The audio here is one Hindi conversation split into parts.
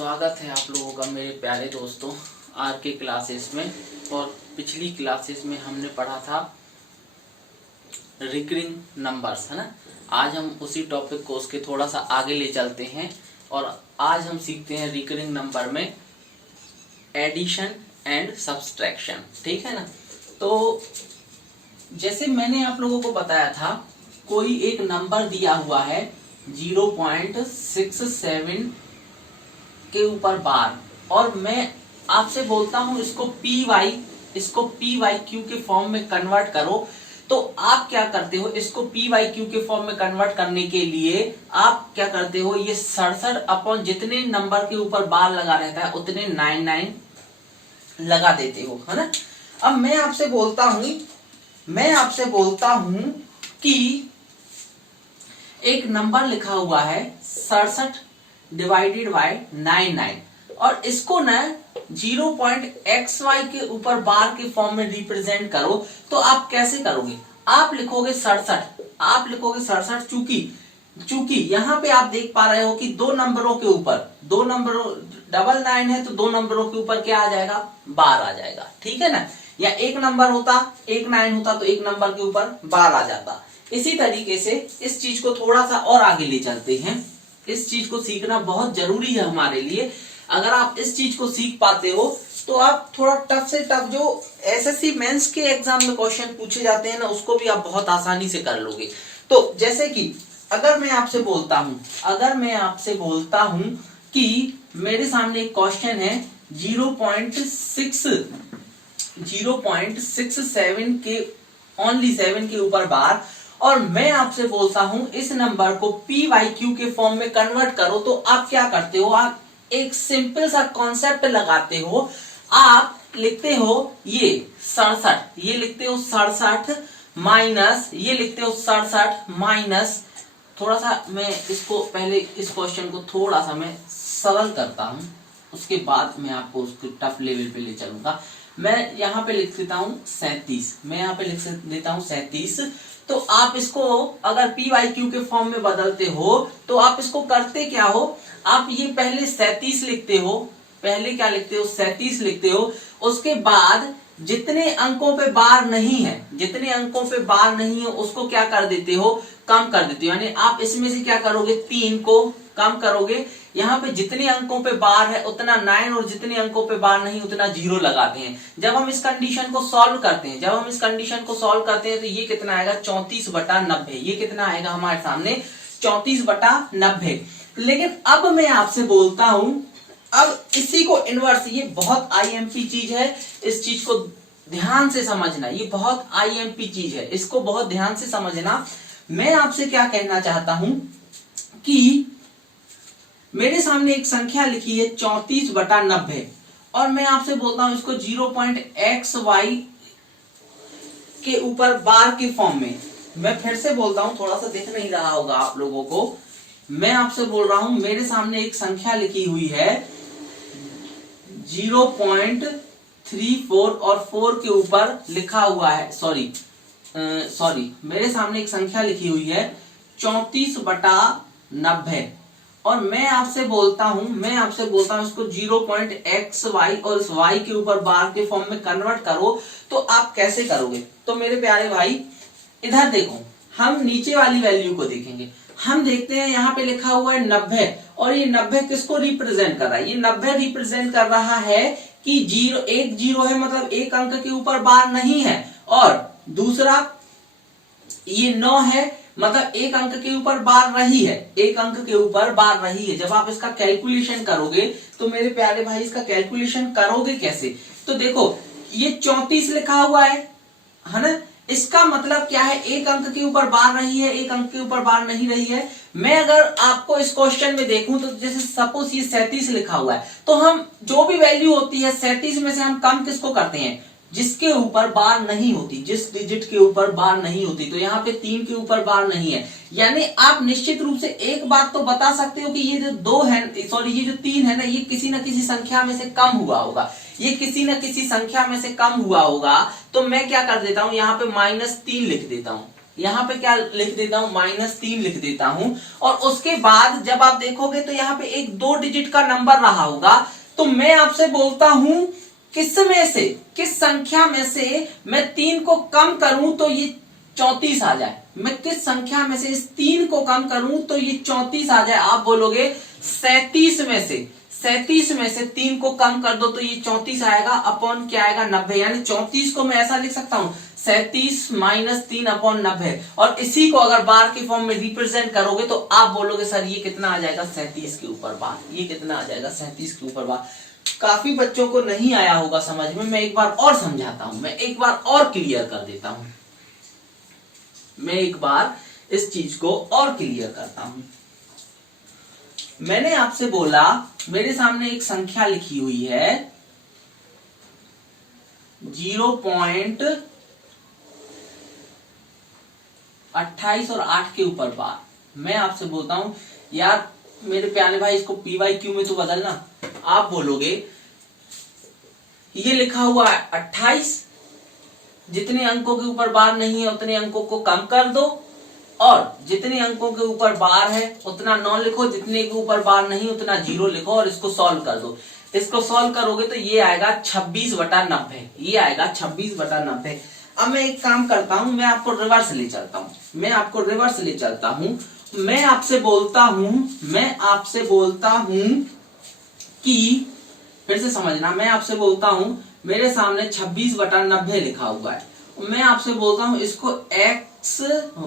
स्वागत है आप लोगों का मेरे प्यारे दोस्तों आर के क्लासेस में। और पिछली क्लासेस में हमने पढ़ा था रिकरिंग नंबर्स, है ना। आज हम उसी टॉपिक को उसके थोड़ा सा आगे ले चलते हैं और आज हम सीखते हैं रिकरिंग नंबर में एडिशन एंड सब्सट्रैक्शन, ठीक है ना। तो जैसे मैंने आप लोगों को बताया था, कोई एक नंबर दिया हुआ है 0.67 के ऊपर बार, और मैं आपसे बोलता हूं इसको पी वाई क्यू के फॉर्म में कन्वर्ट करो। तो आप क्या करते हो, इसको पी वाई क्यू के फॉर्म में कन्वर्ट करने के लिए आप क्या करते हो, ये 67 अपॉन जितने नंबर के ऊपर बार लगा रहता है उतने 99 लगा देते हो, है ना। अब मैं आपसे बोलता हूं कि एक नंबर लिखा हुआ है 67 डिवाइडेड बाय 99 और इसको ना 0.xy के ऊपर बार के फॉर्म में रिप्रेजेंट करो। तो आप कैसे करोगे, आप लिखोगे 67 चूंकि यहां पे आप देख पा रहे हो कि दो नंबरों डबल 9 है तो दो नंबरों के ऊपर क्या आ जाएगा, बार आ जाएगा, ठीक है ना। या एक नंबर होता, एक 9 होता तो एक नंबर के ऊपर बार आ जाता। इसी तरीके से इस चीज को थोड़ा सा और आगे ले चलते हैं। इस चीज को सीखना बहुत जरूरी है हमारे लिए। अगर आप इस चीज को सीख पाते हो तो आप थोड़ा टफ से टफ जो एसएससी मेंस के एग्जाम में क्वेश्चन पूछे जाते हैं ना, उसको भी आप बहुत आसानी से कर लोगे। तो जैसे कि अगर मैं आपसे बोलता हूं कि मेरे सामने एक क्वेश्चन है 0.67 के ओनली 7 के ऊपर बार, और मैं आपसे बोलता हूं इस नंबर को पी वाई क्यू के फॉर्म में कन्वर्ट करो। तो आप क्या करते हो, आप एक सिंपल सा कॉन्सेप्ट लगाते हो। आप लिखते हो ये 67, ये लिखते हो 67 माइनस, ये लिखते हो 67 माइनस, थोड़ा सा मैं इसको पहले इस क्वेश्चन को थोड़ा सा मैं सरल करता हूं, उसके बाद मैं आपको उसको टफ लेवल पे ले चलूंगा। मैं यहाँ पे लिख देता हूँ 37, तो आप इसको अगर पी वाई क्यू के फॉर्म में बदलते हो तो आप इसको करते क्या हो, आप ये पहले 37 लिखते हो, पहले क्या लिखते हो 37 लिखते हो। उसके बाद जितने अंकों पे बार नहीं है उसको क्या कर देते हो, कम कर देते हो। यानी आप इसमें से क्या करोगे, 3 को कम करोगे। यहाँ पे जितने अंकों पे बार है उतना 9 और जितने अंकों पे बार नहीं उतना 0 लगाते हैं। जब हम इस कंडीशन को सॉल्व करते हैं तो ये कितना आएगा 34/90। ये कितना आएगा हमारे सामने 34/90। लेकिन अब मैं आपसे बोलता हूं, अब इसी को इनवर्स, ये बहुत आईएमपी चीज है, इस चीज को ध्यान से समझना, ये बहुत आईएमपी चीज है, इसको बहुत ध्यान से समझना। मैं आपसे क्या कहना चाहता हूं कि मेरे सामने एक संख्या लिखी है 34/90 और मैं आपसे बोलता हूं इसको 0.xy के ऊपर बार के फॉर्म में। मैं फिर से बोलता हूं, थोड़ा सा दिख नहीं रहा होगा आप लोगों को। मैं आपसे बोल रहा हूं मेरे सामने एक संख्या लिखी हुई है 0.34 और 4 के ऊपर लिखा हुआ है, सॉरी मेरे सामने एक संख्या लिखी हुई है 34/90 और मैं आपसे बोलता हूं इसको 0.xy और इस y के ऊपर बार के फॉर्म में कन्वर्ट करो। तो आप कैसे करोगे, तो मेरे प्यारे भाई इधर देखो, हम नीचे वाली वैल्यू को देखेंगे। हम देखते हैं यहाँ पे लिखा हुआ है 90 और ये 90 किसको रिप्रेजेंट कर रहा है, ये 90 रिप्रेजेंट कर रहा है कि एक जीरो है, मतलब एक अंक के ऊपर बार नहीं है, और दूसरा ये 9 है, मतलब एक अंक के ऊपर बार रही है, जब आप इसका कैलकुलेशन करोगे तो मेरे प्यारे भाई इसका कैलकुलेशन करोगे कैसे, तो देखो ये 34 लिखा हुआ है ना। इसका मतलब क्या है, एक अंक के ऊपर बार रही है, एक अंक के ऊपर बार नहीं रही है। मैं अगर आपको इस क्वेश्चन में देखूं तो जैसे सपोज ये 37 लिखा हुआ है, तो हम जो भी वैल्यू होती है 37 में से हम कम किसको करते हैं, जिसके ऊपर बार नहीं होती, जिस डिजिट के ऊपर बार नहीं होती। तो यहाँ पे 3 के ऊपर बार नहीं है, यानी आप निश्चित रूप से एक बात तो बता सकते हो कि ये जो 2 है, सॉरी ये जो 3 है ना, ये किसी न किसी संख्या में से कम हुआ होगा, तो मैं क्या कर देता हूं, यहाँ पे -3 लिख देता हूं, यहाँ पे क्या लिख देता हूं, -3 लिख देता हूं। और उसके बाद जब आप देखोगे तो यहाँ पे एक 2 डिजिट का नंबर रहा होगा। तो मैं आपसे बोलता हूं किस में से, किस संख्या में से मैं 3 को कम करूं तो ये 34 आ जाए। मैं किस संख्या में से इस 3 को कम करूं तो ये 34 आ जाए। आप बोलोगे 37 में से, 37 में से 3 को कम कर दो तो ये 34 आएगा, अपॉन क्या आएगा 90। यानी 34 को मैं ऐसा लिख सकता हूं 37 - 3 अपॉन 90। और इसी को अगर बार के फॉर्म में रिप्रेजेंट करोगे तो आप बोलोगे सर ये कितना आ जाएगा 37 के ऊपर बार। ये कितना आ जाएगा 37 के ऊपर बार। काफी बच्चों को नहीं आया होगा समझ में, मैं एक बार और समझाता हूं, मैं एक बार और क्लियर कर देता हूं, मैं एक बार इस चीज को और क्लियर करता हूं। मैंने आपसे बोला मेरे सामने एक संख्या लिखी हुई है 0.28 और 8 के ऊपर बार। मैं आपसे बोलता हूं यार मेरे प्यारे भाई इसको PYQ में तो बदलना। आप बोलोगे ये लिखा हुआ है 28, जितने अंकों के ऊपर बार नहीं है उतने अंकों को कम कर दो, और जितने अंकों के ऊपर बार है उतना 9 लिखो, जितने के ऊपर बार नहीं उतना 0 लिखो और इसको सॉल्व कर दो। इसको सॉल्व करोगे तो ये आएगा 26/90, ये आएगा 26/90। अब मैं एक काम करता हूं, मैं आपको रिवर्स ले चलता हूं, मैं आपको रिवर्स ले चलता हूं। मैं आपसे बोलता हूं कि, फिर से समझना, मैं आपसे बोलता हूं मेरे सामने 26/90 लिखा हुआ है। मैं आपसे बोलता हूं इसको x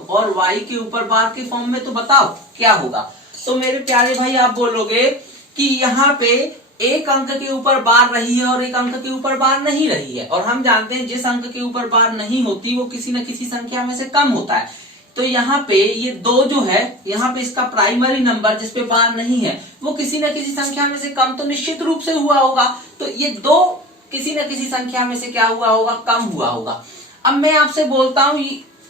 और y के ऊपर बार के फॉर्म में तो बताओ क्या होगा। तो मेरे प्यारे भाई आप बोलोगे कि यहाँ पे एक अंक के ऊपर बार रही है और एक अंक के ऊपर बार नहीं रही है, और हम जानते हैं जिस अंक के ऊपर बार नहीं होती वो किसी न किसी संख्या में से कम होता है। तो यहाँ पे ये 2 जो है, यहाँ पे इसका प्राइमरी नंबर जिसपे बार नहीं है वो किसी न किसी संख्या में से कम तो निश्चित रूप से हुआ होगा। तो ये 2 किसी न किसी संख्या में से क्या हुआ होगा, कम हुआ होगा। अब मैं आपसे बोलता हूं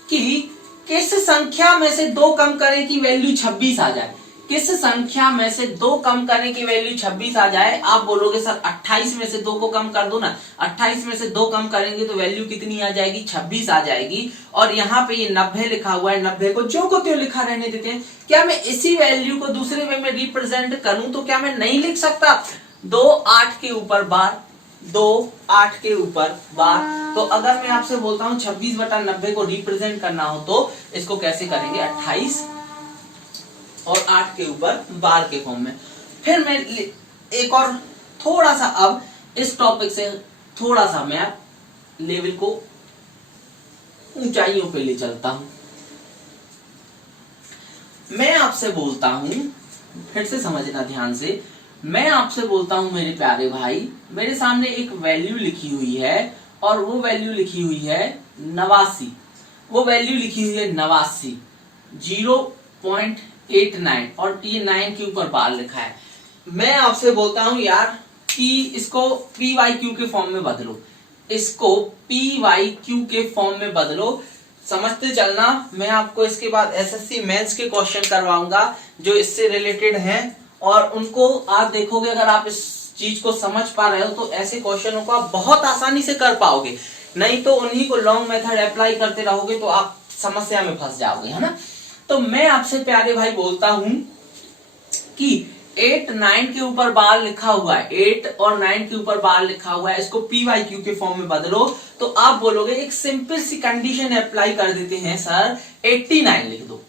कि किस संख्या में से 2 कम करें कि वैल्यू 26 आ जाए। किस संख्या में से 2 कम करें कि वैल्यू 26 आ जाए। आप बोलोगे सर 28 में से 2 को कम कर दो ना। 28 में से 2 कम करेंगे तो वैल्यू कितनी आ जाएगी, 26 आ जाएगी। और यहाँ पे ये 90 लिखा हुआ है, 90 को जो को त्यों लिखा रहने देते हैं। क्या मैं इसी वैल्यू को दूसरे वे में रिप्रेजेंट करूं तो क्या मैं नहीं लिख सकता 2 8 के ऊपर बार, 2 8 के ऊपर बार। तो अगर मैं आपसे बोलता हूं 26/90 को रिप्रेजेंट करना हो तो इसको कैसे करेंगे, 28 और 8 के ऊपर बार के फॉर्म में। फिर मैं एक और थोड़ा सा अब इस टॉपिक से थोड़ा सा मैं लेवल को ऊंचाइयों पे ले चलता हूं। मैं आपसे बोलता हूं, फिर से समझना ध्यान से, मैं आपसे बोलता हूं मेरे प्यारे भाई, मेरे सामने एक वैल्यू लिखी हुई है और वो वैल्यू लिखी हुई है 89। वो वैल्यू लिखी हुई है 89, 0.89 और ये 9 के ऊपर बार लिखा है। मैं आपसे बोलता हूं यार कि इसको PYQ के फॉर्म में बदलो, इसको PYQ के फॉर्म में बदलो। समझते चलना, मैं आपको इसके बाद SSC मेंस के क्वेश्चन करवाऊंगा जो इससे रिलेटेड हैं, और उनको आप देखोगे अगर आप इस चीज को समझ पा रहे हो तो ऐसे क्वेश्चनों को आप बहुत आसानी से कर पाओगे। नहीं तो उन्हीं को लॉन्ग मेथड अप्लाई करते रहोगे तो आप समस्या में फंस जाओगे, है ना। तो मैं आपसे प्यारे भाई बोलता हूं कि 8 9 के ऊपर बार लिखा हुआ है, 8 और 9 के ऊपर बार लिखा हुआ है, इसको PYQ के फॉर्म में बदलो। तो आप बोलोगे एक सिंपल सी कंडीशन अप्लाई कर देते हैं सर, 89 लिख दो,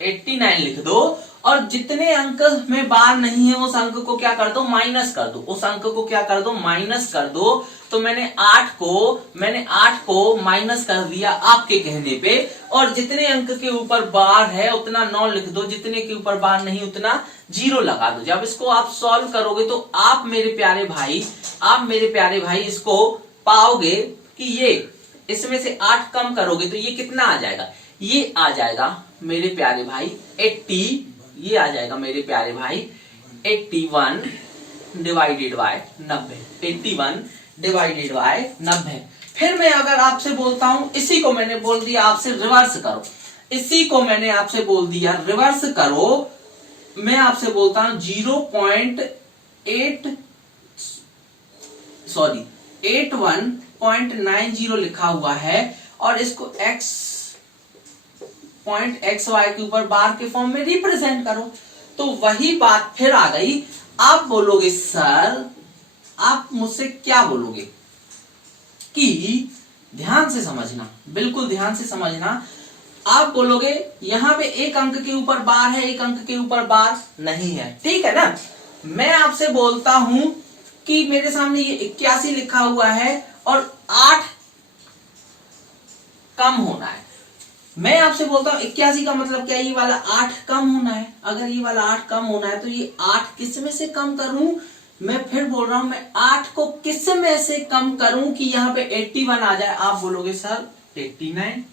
89 लिख दो, और जितने अंक में बार नहीं है उस अंक को क्या कर दो, माइनस कर दो, उस अंक को क्या कर दो, माइनस कर दो। तो मैंने 8 को माइनस कर दिया आपके कहने पे, और जितने अंक के ऊपर बार है उतना 9 लिख दो, जितने के ऊपर बार नहीं उतना 0 लगा दो। जब इसको आप सॉल्व करोगे तो आप मेरे प्यारे भाई इसको पाओगे कि ये इसमें से 8 कम करोगे तो ये कितना आ जाएगा, ये आ जाएगा मेरे प्यारे भाई 80, ये आ जाएगा मेरे प्यारे भाई 81 डिवाइडेड बाय 90, 81 डिवाइडेड बाय 90। फिर मैं अगर आपसे बोलता हूं, इसी को मैंने बोल दिया आपसे रिवर्स करो, इसी को मैंने आपसे बोल दिया रिवर्स करो। मैं आपसे बोलता हूं 81.90 लिखा हुआ है और इसको x पॉइंट एक्स वाई के ऊपर बार के फॉर्म में रिप्रेजेंट करो। तो वही बात फिर आ गई, आप बोलोगे सर, आप मुझसे क्या बोलोगे कि ध्यान से समझना, बिल्कुल ध्यान से समझना। आप बोलोगे यहां पे एक अंक के ऊपर बार है, एक अंक के ऊपर बार नहीं है, ठीक है ना। मैं आपसे बोलता हूं कि मेरे सामने ये 81 लिखा हुआ है और 8 कम होना है। मैं आपसे बोलता हूं 81 का मतलब क्या है, ये वाला 8 कम होना है। अगर ये वाला 8 कम होना है तो ये 8 किस में से कम करूं, मैं फिर बोल रहा हूं, मैं 8 को किस में से कम करूं कि यहां पे 81 आ जाए। आप बोलोगे सर 89,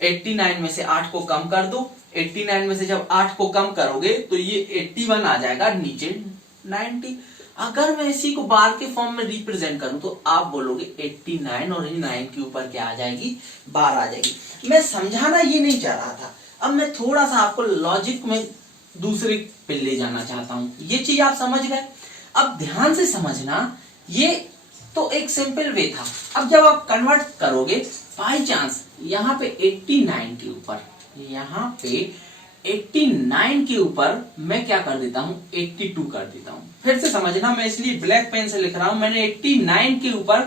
89 में से 8 को कम कर दो। 89 में से जब 8 को कम करोगे तो ये 81 आ जाएगा, नीचे 90। अगर मैं इसी को बार के फॉर्म में रिप्रेजेंट करूं तो आप बोलोगे 89 और 9 के ऊपर क्या आ जाएगी, बार आ जाएगी। मैं समझाना ये नहीं चाह रहा था, अब मैं थोड़ा सा आपको लॉजिक में दूसरे पे ले जाना चाहता हूं। ये चीज आप समझ गए, अब ध्यान से समझना। ये तो एक सिंपल वे था। अब जब आप कन्वर्ट करोगे, बाई चांस यहाँ पे 89 के ऊपर, यहाँ पे 89 के ऊपर मैं क्या कर देता हूं, 82 कर देता हूं। फिर से समझना, मैं इसलिए ब्लैक पेन से लिख रहा हूं, मैंने 89 के ऊपर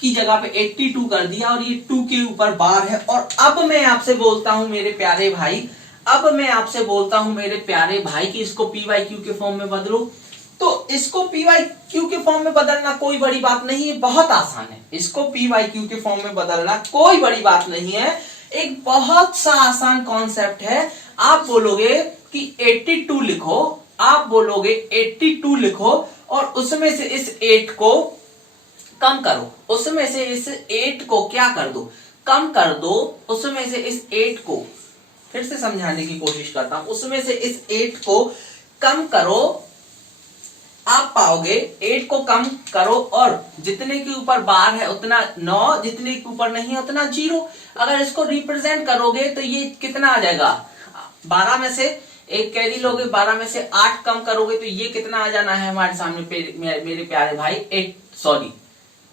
की जगह पे 82 कर दिया और ये 2 के ऊपर बार है। और अब मैं आपसे बोलता हूं मेरे प्यारे भाई, अब मैं आपसे बोलता हूं मेरे प्यारे भाई कि इसको पी वाई क्यू के फॉर्म में बदलो। तो इसको पी वाई क्यू के फॉर्म में बदलना कोई बड़ी बात नहीं है, बहुत आसान है। इसको पी वाई क्यू के फॉर्म में बदलना कोई बड़ी बात नहीं है, एक बहुत सा आसान कॉन्सेप्ट है। आप बोलोगे कि 82 लिखो, आप बोलोगे 82 लिखो और उसमें से इस 8 को कम करो, उसमें से इस 8 को क्या कर दो, कम कर दो। उसमें से इस 8 को फिर से समझाने की कोशिश करता हूं, उसमें से इस 8 को कम करो। आप पाओगे 8 को कम करो और जितने के ऊपर बार है उतना 9, जितने के ऊपर नहीं है उतना 0। अगर इसको रिप्रेजेंट करोगे तो ये कितना आ जाएगा, 12 में से एक कैरी लोगे, 12 में से 8 कम करोगे तो ये कितना आ जाना है हमारे सामने मेरे प्यारे भाई,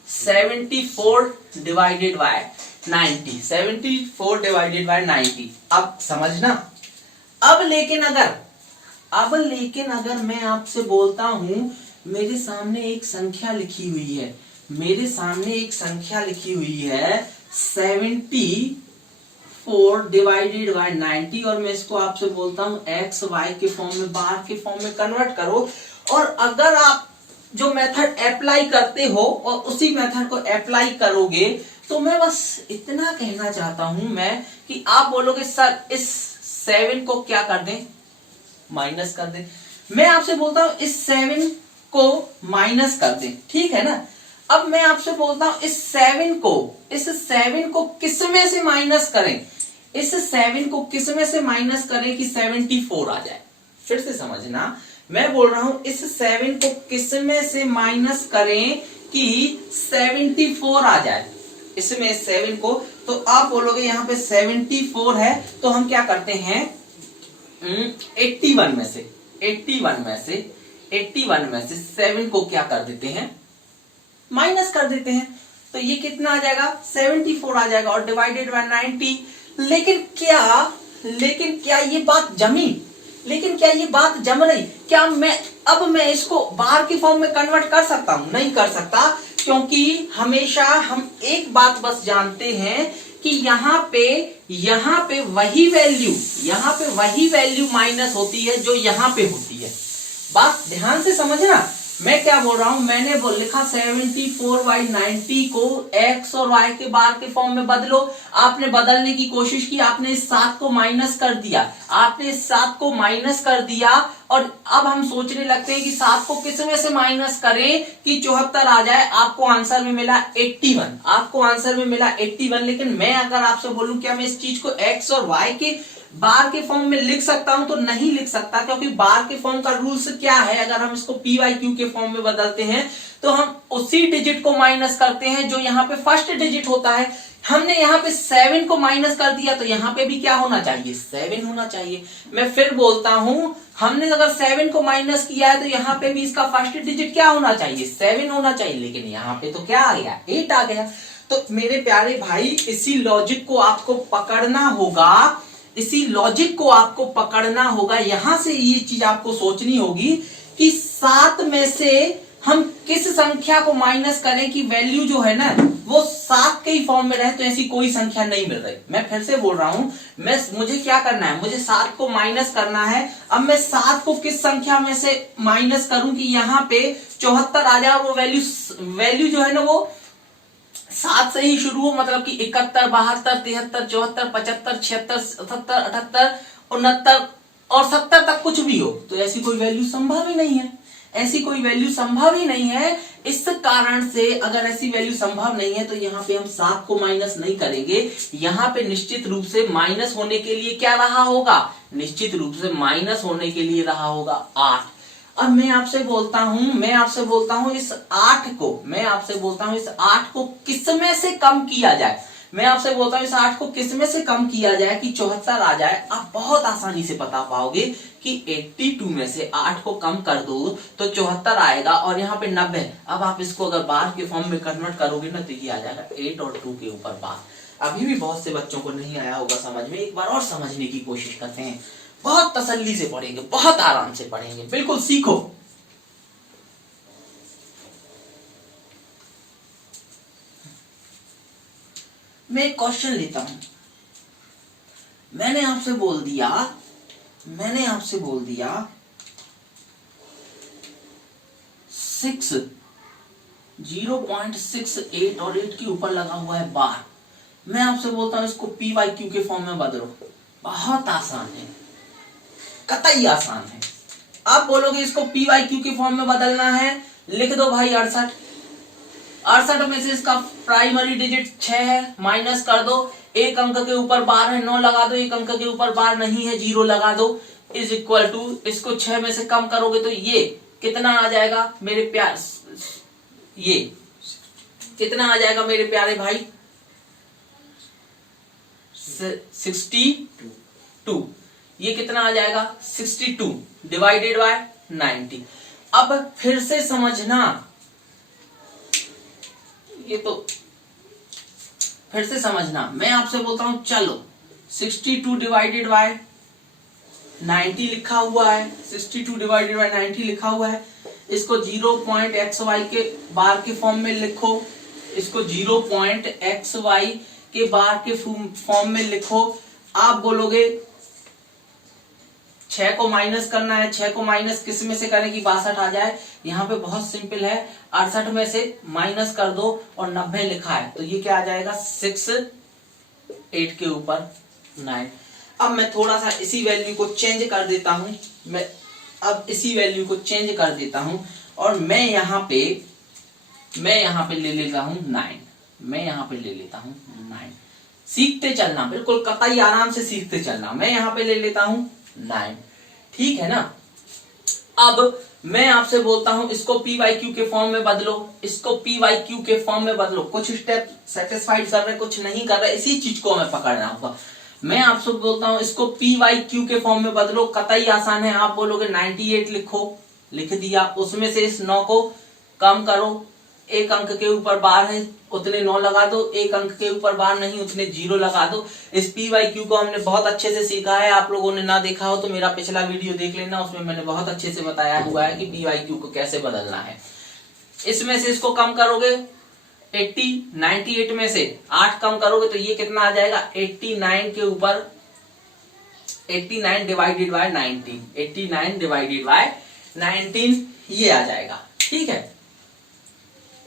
74 डिवाइडेड बाय 90, 74 डिवाइडेड बाय 90। अब समझना। अब लेकिन अगर मैं आपसे बोलता हूं मेरे सामने एक संख्या लिखी हुई है, मेरे सामने एक संख्या लिखी हुई है 74 डिवाइडेड बाय 90 और मैं इसको आपसे बोलता हूं एक्स वाई के फॉर्म में, बार के फॉर्म में कन्वर्ट करो। और अगर आप जो मेथड अप्लाई करते हो और उसी मेथड को अप्लाई करोगे तो मैं बस इतना कहना चाहता हूं मैं कि आप बोलोगे सर इस 7 को क्या कर दें, माइनस कर दें। मैं आपसे बोलता हूं इस 7 को माइनस कर दें, ठीक है ना। अब मैं आपसे बोलता हूं इस 7 को किस में से माइनस करें, इस 7 को किस में से माइनस करें कि 74 आ जाए। फिर से समझना, मैं बोल रहा हूं इस 7 को किस में से माइनस करें कि 74 आ जाए, इसमें 7 को। तो आप बोलोगे यहां पे 74 है तो हम क्या करते हैं, 81 में से 7 को क्या कर देते हैं, माइनस कर देते हैं। तो ये कितना आ जाएगा, 74 आ जाएगा और डिवाइडेड बाय 90। लेकिन क्या ये बात जमी, लेकिन क्या ये बात जम रही, क्या मैं इसको बार के फॉर्म में कन्वर्ट कर सकता हूं, नहीं कर सकता। क्योंकि हमेशा हम एक बात बस जानते हैं कि यहाँ पे वही वैल्यू माइनस होती है जो यहाँ पे होती है। बात ध्यान से समझना, मैं क्या बोल रहा हूं, मैंने लिखा 74/90 को x और y के बार के फॉर्म में बदलो। आपने बदलने की कोशिश की, आपने इस 7 को माइनस कर दिया, और अब हम सोचने लगते हैं कि 7 को किस में से माइनस करें कि 74 आ जाए। आपको आंसर में मिला 81। लेकिन मैं अगर आपसे बोलूं क्या मैं इस चीज को x और y के बार के फॉर्म में लिख सकता हूं, तो नहीं लिख सकता। क्योंकि बार के फॉर्म का रूल्स क्या है, अगर हम इसको पी वाई क्यू के फॉर्म में बदलते हैं तो हम उसी डिजिट को माइनस करते हैं जो यहाँ पे फर्स्ट डिजिट होता है। हमने यहाँ पे 7 को माइनस कर दिया तो यहाँ पे भी क्या होना चाहिए, 7 होना चाहिए। मैं फिर बोलता हूं, हमने अगर 7 को माइनस किया है तो यहाँ पे भी इसका फर्स्ट डिजिट क्या होना चाहिए, 7 होना चाहिए। लेकिन यहाँ पे तो क्या आ गया, 8 आ गया। तो मेरे प्यारे भाई, इसी लॉजिक को आपको पकड़ना होगा, इसी लॉजिक को आपको पकड़ना होगा। यहां से ये चीज आपको सोचनी होगी कि 7 में से हम किस संख्या को माइनस करें कि वैल्यू जो है ना वो 7 के ही फॉर्म में रहे। तो ऐसी कोई संख्या नहीं मिल रही। मैं फिर से बोल रहा हूं, मुझे क्या करना है, मुझे 7 को माइनस करना है। अब मैं 7 को किस संख्या में से माइनस करूं कि यहाँ पे 74 आ जाए। वो वैल्यू जो है ना वो 7 से ही शुरू हो, मतलब कि 71, 72, 73, 74, 75, 76, 77, 78, 69 और 70 तक कुछ भी हो। तो ऐसी कोई वैल्यू संभव ही नहीं है। ऐसी कोई वैल्यू संभव ही नहीं है। इस कारण से अगर ऐसी वैल्यू संभव नहीं है तो यहाँ पे हम 7 को माइनस नहीं करेंगे। यहाँ पे निश्चित रूप से माइनस होने के लिए क्या रहा होगा, निश्चित रूप से माइनस होने के लिए रहा होगा 8। अब मैं आपसे बोलता हूं इस 8 को किस में से कम किया जाए। मैं आपसे बोलता हूं इस 8 को किस में से कम किया जाए कि 74 आ जाए। आप बहुत आसानी से बता पाओगे कि 82 में से 8 को कम कर दो तो 74 आएगा और यहाँ पे 90। अब आप इसको अगर बार के फॉर्म में कन्वर्ट करोगे ना तो ये आ जाएगा 8 और 2 के ऊपर बार। अभी भी बहुत से बच्चों को नहीं आया होगा समझ में। एक बार और समझने की कोशिश करते हैं। बहुत तसल्ली से पढ़ेंगे, बहुत आराम से पढ़ेंगे, बिल्कुल सीखो। मैं एक क्वेश्चन लेता हूं। मैंने आपसे बोल दिया 6 0.68 और 8 के ऊपर लगा हुआ है बार। मैं आपसे बोलता हूं इसको पी वाई क्यू के फॉर्म में बदलो। बहुत आसान है, कतई आसान है। आप बोलोगे इसको पी वाई क्यू के फॉर्म में बदलना है, लिख दो भाई 68। 68 में से इसका प्राइमरी डिजिट 6 है, माइनस कर दो। एक अंक के ऊपर बार है, 9 लगा दो। एक अंक के ऊपर बार नहीं है, 0 लगा दो। इज इक्वल टू इसको 6 में से कम करोगे तो ये कितना आ जाएगा मेरे प्यार, ये कितना आ जाएगा मेरे प्यारे भाई, 62। ये कितना आ जाएगा 62 डिवाइडेड बाय 90। अब फिर से समझना, ये तो फिर से समझना। मैं आपसे बोलता हूं चलो 62 डिवाइडेड बाय 90 लिखा हुआ है, 62 डिवाइडेड बाय 90 लिखा हुआ है। इसको 0.xy के बार के फॉर्म में लिखो। इसको 0.xy के बार के फॉर्म में लिखो। आप बोलोगे 6 को माइनस करना है। 6 को माइनस किस में से करें कि 62 आ जाए। यहाँ पे बहुत सिंपल है, 68 में से माइनस कर दो और 90 लिखा है तो ये क्या आ जाएगा 6, 8 के ऊपर 9। अब मैं थोड़ा सा इसी वैल्यू को चेंज कर देता हूं। और मैं यहाँ पे ले लेता हूं 9। सीखते चलना, बिल्कुल कतई आराम से सीखते चलना। मैं यहाँ पे ले लेता हूं 9, ठीक है ना। अब मैं आपसे बोलता हूं इसको पी वाई क्यू के फॉर्म में बदलो। कुछ स्टेप सेटिस्फाइड कर रहे, कुछ नहीं कर रहे, इसी चीज को हमें पकड़ना होगा। मैं आपसे बोलता हूं इसको पी वाई क्यू के फॉर्म में बदलो। कतई आसान है। आप बोलोगे 98 लिख दिया। उसमें से इस 9 को कम करो। एक अंक के ऊपर बार है उतने 9 लगा दो। एक अंक के ऊपर बार नहीं उतने 0 लगा दो। इस पी वाई क्यू को हमने बहुत अच्छे से सीखा है। आप लोगों ने ना देखा हो तो मेरा पिछला वीडियो देख लेना, उसमें मैंने बहुत अच्छे से बताया हुआ है कि पी वाई क्यू को कैसे बदलना है। इसमें से इसको कम करोगे 98 में से 8 कम करोगे तो ये कितना आ जाएगा 89 के ऊपर 89 डिवाइडेड बाय 19। 89 डिवाइडेड बाय 19 ये आ जाएगा, ठीक है।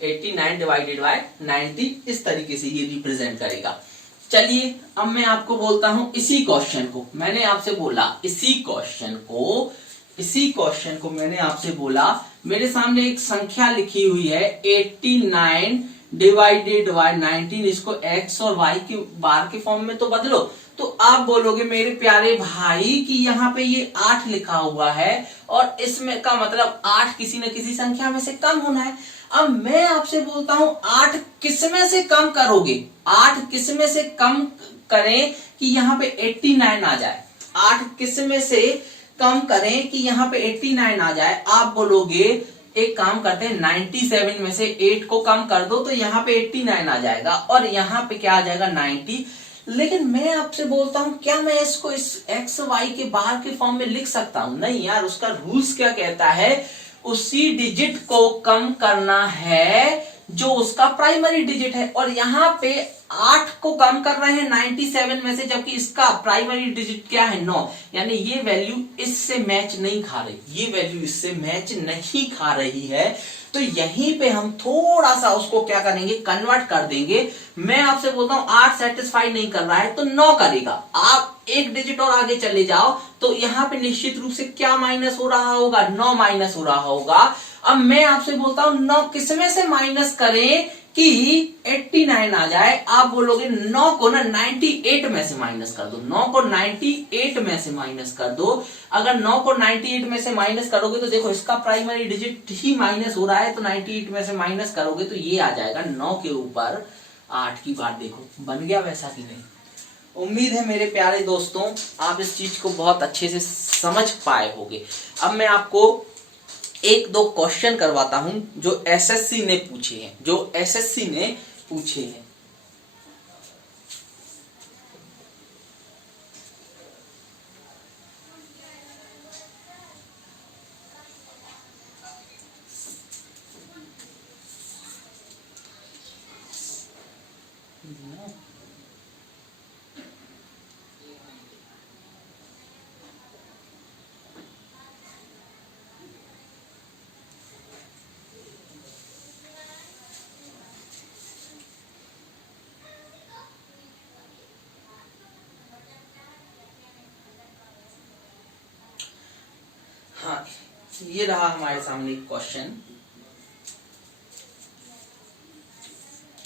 89 डिवाइडेड बाय 90 इस तरीके से ये रिप्रेजेंट करेगा। चलिए अब मैं आपको बोलता हूं इसी क्वेश्चन को। मैंने आपसे बोला इसी क्वेश्चन को मैंने आपसे बोला, मेरे सामने एक संख्या लिखी हुई है 89 डिवाइडेड बाय 19। इसको x और y के बार के फॉर्म में तो बदलो। तो आप बोलोगे मेरे प्यारे भाई कि यहाँ पे ये 8 लिखा हुआ है और इसमें का मतलब 8 किसी न किसी संख्या में से कम होना है। अब मैं आपसे बोलता हूं 8 किस में से कम करोगे, 8 किस में से कम करें कि यहाँ पे 89 आ जाए। 8 किस में से कम करें कि यहाँ पे 89 आ जाए। आप बोलोगे एक काम करते हैं 97 में से 8 को कम कर दो तो यहाँ पे 89 आ जाएगा और यहाँ पे क्या आ जाएगा 90। लेकिन मैं आपसे बोलता हूं क्या मैं इसको इस एक्स वाई के बाहर के फॉर्म में लिख सकता हूं? नहीं यार, उसका रूल्स क्या कहता है, उसी डिजिट को कम करना है जो उसका प्राइमरी डिजिट है, और यहां पे 8 को कम कर रहे हैं 97 में से, जबकि इसका प्राइमरी डिजिट क्या है 9, यानी ये वैल्यू इससे मैच नहीं खा रही, ये वैल्यू इससे मैच नहीं खा रही है। तो यहीं पे हम थोड़ा सा उसको क्या करेंगे, कन्वर्ट कर देंगे। मैं आपसे बोलता हूं 8 सेटिस्फाई नहीं कर रहा है तो 9 करेगा। आप एक डिजिट और आगे चले जाओ तो यहां पे निश्चित रूप से क्या माइनस हो रहा होगा, 9 माइनस हो रहा होगा। अब मैं आपसे बोलता हूं 9 किसमें से माइनस करें कि 89 आ जाए? आप बोलोगे 9 को ना 98 में से माइनस कर दो, 9 को 98 में से माइनस कर दो। अगर 9 को 98 में से माइनस करोगे तो देखो इसका प्राइमरी डिजिट ही माइनस हो रहा है, तो 98 में से माइनस करोगे तो ये आ जाएगा 9 के ऊपर 8 की बात। देखो बन गया वैसा कि नहीं? उम्मीद है मेरे प्यारे दोस्तों आप इस चीज को बहुत अच्छे से समझ पाए होंगे। अब मैं आपको एक दो क्वेश्चन करवाता हूं जो एसएससी ने पूछे हैं, जो एसएससी ने पूछे हैं। हाँ, ये रहा हमारे सामने क्वेश्चन,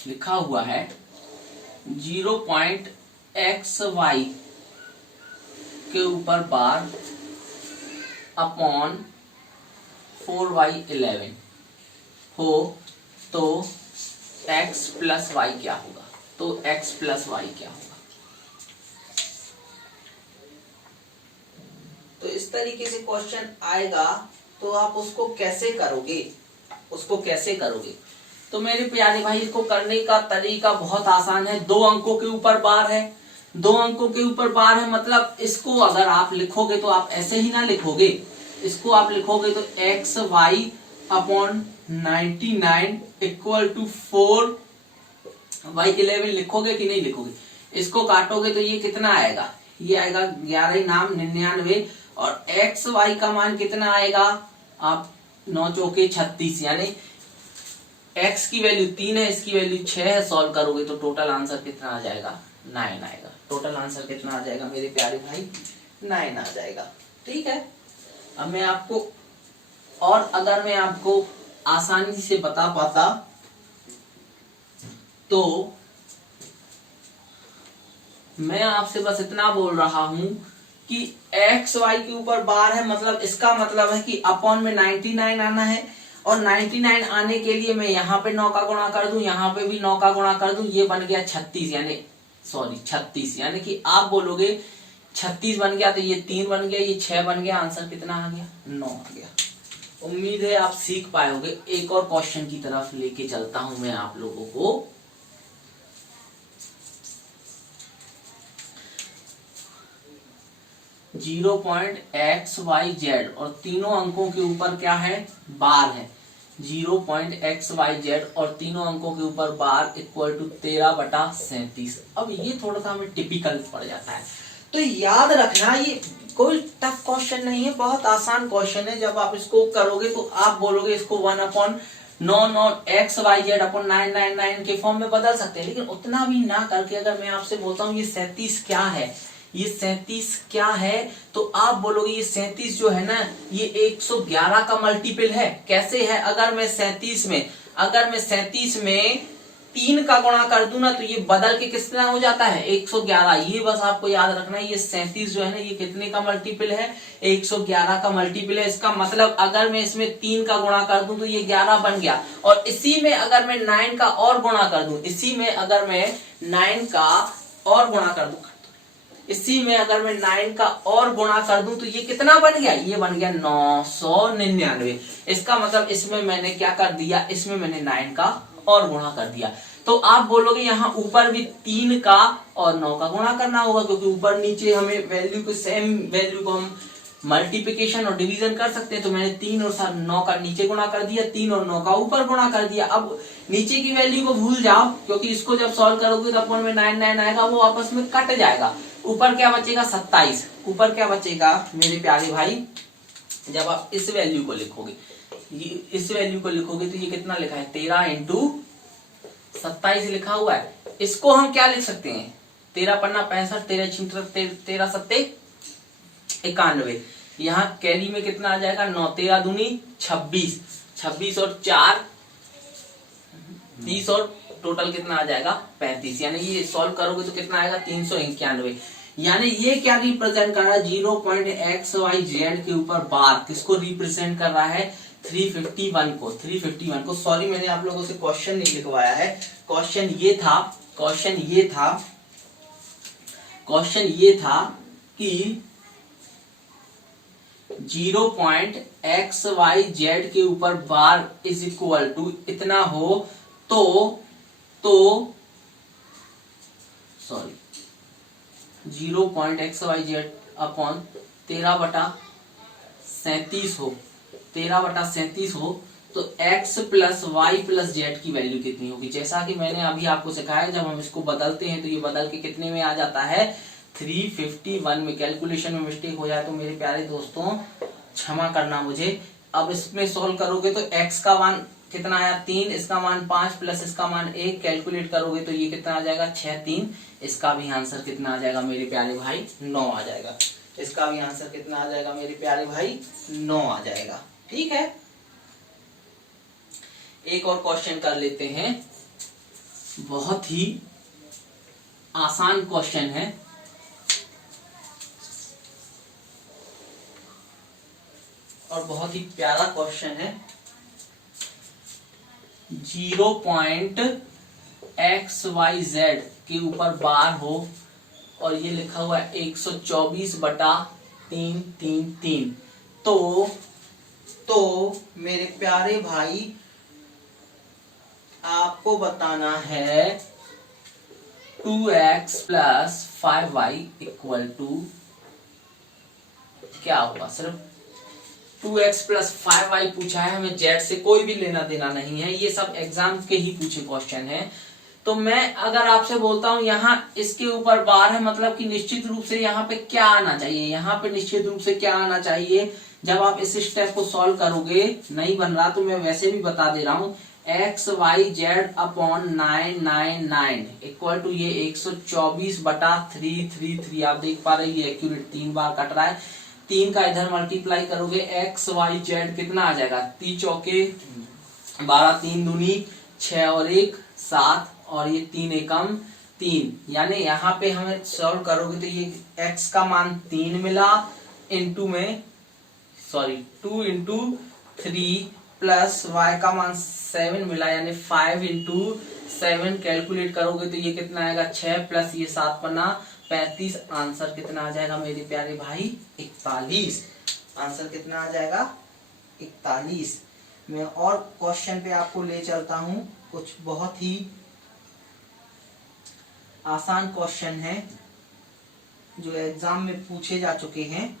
लिखा हुआ है 0.xy के ऊपर बार अपॉन 4y11 हो तो x प्लस वाई क्या होगा? तो x प्लस वाई क्या होगा? तो इस तरीके से क्वेश्चन आएगा तो आप उसको कैसे करोगे, उसको कैसे करोगे? तो मेरे प्यारे भाई इसको करने का तरीका बहुत आसान है। 2 अंकों के ऊपर बार है, 2 अंकों के ऊपर बार है, मतलब इसको अगर आप लिखोगे तो आप ऐसे ही ना लिखोगे, इसको आप लिखोगे तो X Y upon 99 equal to 4y11 लिखोगे कि नहीं लिखोगे? इसको काटोगे तो ये कितना आएगा? ये आएगा 11 नाम 99, और एक्स वाई का मान कितना आएगा? आप 9 चौके 36, यानी x की वैल्यू 3 है, इसकी वैल्यू 6 है। सॉल्व करोगे तो टोटल आंसर कितना आ जाएगा? 9 आएगा। टोटल आंसर कितना आ जाएगा मेरे प्यारे भाई? 9 आ जाएगा। ठीक है। अब मैं आपको, और अगर मैं आपको आसानी से बता पाता तो मैं आपसे बस इतना बोल रहा हूं कि एक्स वाई के ऊपर बार है, मतलब इसका मतलब है कि अपॉन में 99 आना है, और 99 आने के लिए मैं यहाँ पे 9 का गुणा कर दूं, यहाँ पे भी 9 का गुणा कर दूं, ये बन गया 36, यानी सॉरी 36, यानी कि आप बोलोगे 36 बन गया तो ये 3 बन गया, ये 6 बन गया। आंसर कितना आ गया? 9 आ गया। उम्मीद है आप सीख पाए होंगे। एक और क्वेश्चन की तरफ लेके चलता हूं मैं आप लोगों को। .xyz और तीनों अंकों के ऊपर क्या है? बार है। 0.xyz और तीनों अंकों के ऊपर बार इक्वल टू 13/37। अब ये थोड़ा सा हमें टिपिकल पड़ जाता है, तो याद रखना ये कोई टफ क्वेश्चन नहीं है, बहुत आसान क्वेश्चन है। जब आप इसको करोगे तो आप बोलोगे इसको 1/9 अपॉन 999 के फॉर्म में बदल सकते हैं, लेकिन उतना भी ना करके अगर मैं आपसे बोलता हूँ ये 37 क्या है, ये 37 क्या है, तो आप बोलोगे ये 37 जो है ना ये 111 का मल्टीपल है। कैसे है? अगर मैं 37 में 3 का गुणा कर दूं ना तो ये बदल के कितना हो जाता है? 111। ये बस आपको याद रखना है, ये 37 जो है ना ये कितने का मल्टीपल है? 111 का मल्टीपल है। इसका मतलब अगर मैं इसमें 3 का गुणा कर दूं तो ये 11 बन गया, और इसी में अगर मैं 9 का और गुणा कर दूं, इसी में अगर मैं 9 का और गुणा कर दूं, इसी में अगर मैं 9 का और गुणा कर दूं तो ये कितना बन गया? ये बन गया 999। इसका मतलब इसमें मैंने क्या कर दिया? इसमें मैंने 9 का और गुणा कर दिया। तो आप बोलोगे यहाँ ऊपर भी 3 का और 9 का गुणा करना होगा, क्योंकि ऊपर नीचे हमें वैल्यू को सेम वैल्यू को हम मल्टीप्लिकेशन और डिवीजन कर सकते हैं। तो मैंने 3 और 9 का नीचे गुणा कर दिया, 3 और 9 का ऊपर गुणा कर दिया। अब नीचे की वैल्यू को भूल जाओ, क्योंकि इसको जब सॉल्व करोगे तो अपन में 9 आएगा, वो आपस में कट जाएगा। ऊपर क्या बचेगा 27। ऊपर क्या बचेगा मेरे प्यारे भाई, जब आप इस वैल्यू को लिखोगे, इस वैल्यू को लिखोगे तो ये कितना लिखा है 13 इंटू 27 लिखा हुआ है। इसको हम क्या लिख सकते हैं 13 पन्ना 65, 13 छिंटर 13 सत्ते 91। यहाँ कैरी में कितना आ जाएगा 9 13 दूनी 26, 26 और 4 30 और टोटल कितना आ जाएगा 35। यानी ये सॉल्व करोगे तो कितना आएगा 391। यानी ये क्या रिप्रेजेंट कर रहा है 0.xyz के ऊपर बार, किसको रिप्रेजेंट कर रहा है 351 को। सॉरी मैंने आप लोगों से क्वेश्चन नहीं लिखवाया है। क्वेश्चन ये था कि 0.xyz के ऊपर बार इज इक्वल टू इतना हो तो सॉरी 0.xyz अपॉन 13/37 हो, 13/37 हो तो x plus Y plus Z की वैल्यू कितनी होगी। जैसा कि मैंने अभी आपको सिखाया, जब हम इसको बदलते हैं तो ये बदल के कितने में आ जाता है 351 में। कैलकुलेशन में मिस्टेक हो जाए तो मेरे प्यारे दोस्तों क्षमा करना मुझे। अब इसमें सोल्व करोगे तो x का मान कितना आया 3, इसका मान 5 प्लस इसका मान 1, कैलकुलेट करोगे तो ये कितना आ जाएगा 6 3। इसका भी आंसर कितना आ जाएगा मेरे प्यारे भाई 9 आ जाएगा। इसका भी आंसर कितना आ जाएगा मेरे प्यारे भाई 9 आ जाएगा। ठीक है, एक और क्वेश्चन कर लेते हैं। बहुत ही आसान क्वेश्चन है, और बहुत ही प्यारा क्वेश्चन है। 0.xyz के ऊपर बार हो और ये लिखा हुआ है 124/333। तो मेरे प्यारे भाई आपको बताना है 2x plus 5y equal to क्या होगा। सिर्फ 2x प्लस 5y पूछा है, हमें z से कोई भी लेना देना नहीं है। ये सब एग्जाम के ही पूछे क्वेश्चन है। तो मैं अगर आपसे बोलता हूं यहाँ इसके ऊपर बार है, मतलब कि निश्चित रूप से यहाँ पे क्या आना चाहिए, यहाँ पे निश्चित रूप से क्या आना चाहिए। जब आप इस स्टेप को सॉल्व करोगे, नहीं बन रहा तो मैं वैसे भी बता दे रहा हूं, xyz अपॉन 999 इक्वल टू ये 124/333। आप देख पा रहे हैं एक्यूरेट 3 बार कट रहा है। 3 का इधर मल्टीप्लाई करोगे xyz कितना आ जाएगा 3 चौके 12, 3 दूनी 6 और 1 7 और ये 3 एकम 3। यानी यहाँ पे हमें सॉल्व करोगे तो ये x का मान 3 मिला, इनटू में 2 इंटू 3 प्लस y का मान 7 मिला, यानी 5 इंटू 7 कैलकुलेट करोगे तो ये कितना आएगा 6 प्लस ये 7 पन्ना 35। आंसर कितना आ जाएगा मेरे प्यारे भाई 41। आंसर कितना आ जाएगा 41। मैं और क्वेश्चन पे आपको ले चलता हूं। कुछ बहुत ही आसान क्वेश्चन है जो एग्जाम में पूछे जा चुके हैं।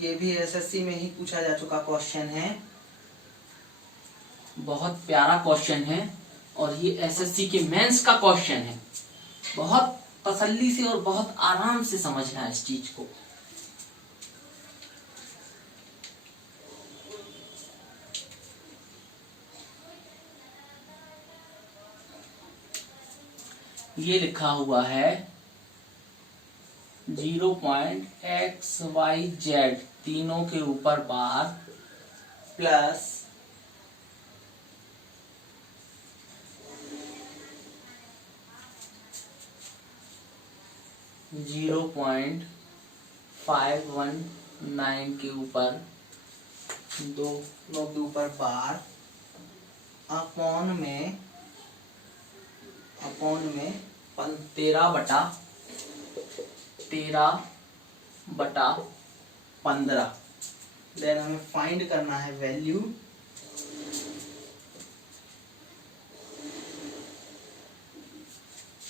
ये भी एसएससी में ही पूछा जा चुका क्वेश्चन है। बहुत प्यारा क्वेश्चन है और ये एसएससी के मेंस का क्वेश्चन है। बहुत तसल्ली से और बहुत आराम से समझना है इस चीज को। ये लिखा हुआ है 0.xyz तीनों के ऊपर बार प्लस 0.519 के ऊपर दोनों के ऊपर बार अपॉन में 13/15। देन हमें फाइंड करना है value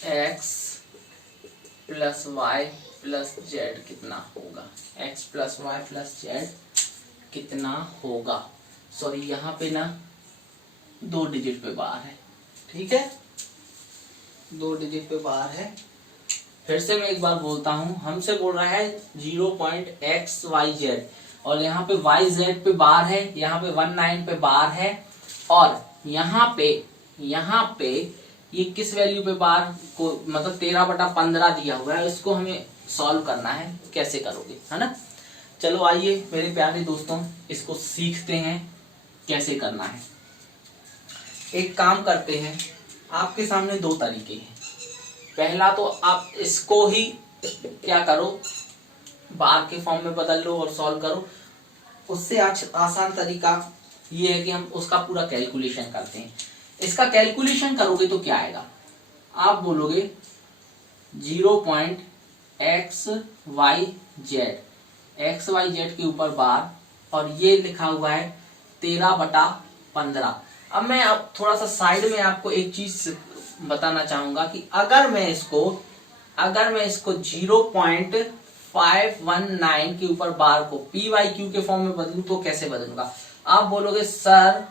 x plus Y plus Z कितना होगा, x plus Y plus Z कितना होगा। सॉरी यहाँ पे ना 2 डिजिट पे बार है, ठीक है, 2 डिजिट पे बार है। फिर से मैं एक बार बोलता हूं, हमसे बोल रहा है 0.xyz और यहाँ पे yz पे बार है, यहाँ पे 19 पे बार है और यहाँ पे ये किस वैल्यू पे बार को मतलब 13/15 दिया हुआ है, इसको हमें सॉल्व करना है। कैसे करोगे, है ना। चलो आइए मेरे प्यारे दोस्तों, इसको सीखते हैं कैसे करना है। एक काम करते हैं, आपके सामने 2 तरीके हैं। पहला तो आप इसको ही क्या करो, बार के फॉर्म में बदल लो और सॉल्व करो। उससे आसान तरीका ये है कि हम उसका पूरा कैलकुलेशन करते हैं। इसका कैलकुलेशन करोगे तो क्या आएगा, आप बोलोगे 0.xyz के ऊपर बार और ये लिखा हुआ है 13/15। अब मैं थोड़ा सा साइड में आपको एक चीज बताना चाहूंगा कि अगर मैं इसको 0.519 के ऊपर बार को PYQ के फॉर्म में बदलूं तो कैसे बदलूंगा। आप बोलोगे सर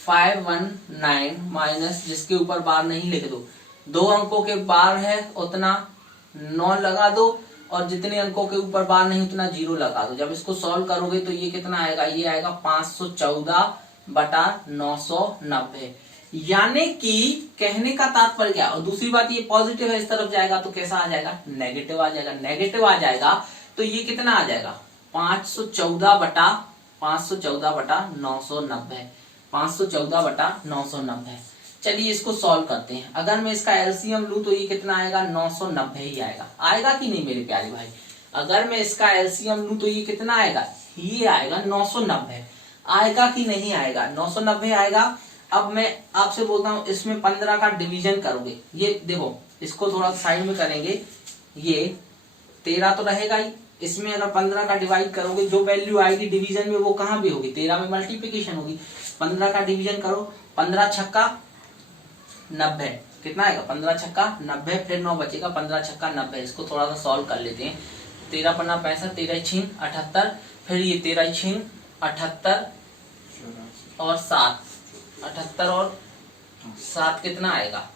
519 माइनस जिसके ऊपर बार नहीं लिख दो, 2 अंकों के बार है उतना 9 लगा दो और जितने अंकों के ऊपर बार नहीं उतना 0 लगा दो। जब इसको सॉल्व करोगे तो ये कितना आएगा, ये आएगा 514/990। यानी कि कहने का तात्पर्य क्या। और दूसरी बात ये पॉजिटिव है, इस तरफ जाएगा तो कैसा आ जाएगा, नेगेटिव आ जाएगा। नेगेटिव आ जाएगा तो ये कितना आ जाएगा 514/990। 514/990। चलिए इसको सॉल्व करते हैं। अगर मैं इसका एलसीएम लूं तो ये कितना आएगा, 990 ही आएगा। आएगा कि नहीं मेरे प्यारे भाई। अगर मैं इसका एलसीएम लूं तो ये कितना आएगा, ये आएगा 990। आएगा कि नहीं आएगा, 990 आएगा। अब मैं आपसे बोलता हूं इसमें 15 का डिवीजन करोगे, ये देखो इसको थोड़ा साइड में करेंगे, ये 13 तो रहेगा ही, इसमें अगर 15 का डिवाइड करोगे जो वैल्यू आएगी डिवीजन में वो कहां भी होगी, 13 में मल्टीप्लिकेशन होगी। 15 का डिवीजन करो, 15 छक्का 90 कितना आएगा, 15 छक्का 90, फिर 9 बचेगा, 15 छक्का 90। इसको थोड़ा सा सॉल्व कर लेते हैं। 13 पन्ना 65, 13 छीन 78, फिर ये 13 छीन 78 और 7, 78 और 7 कितना आएगा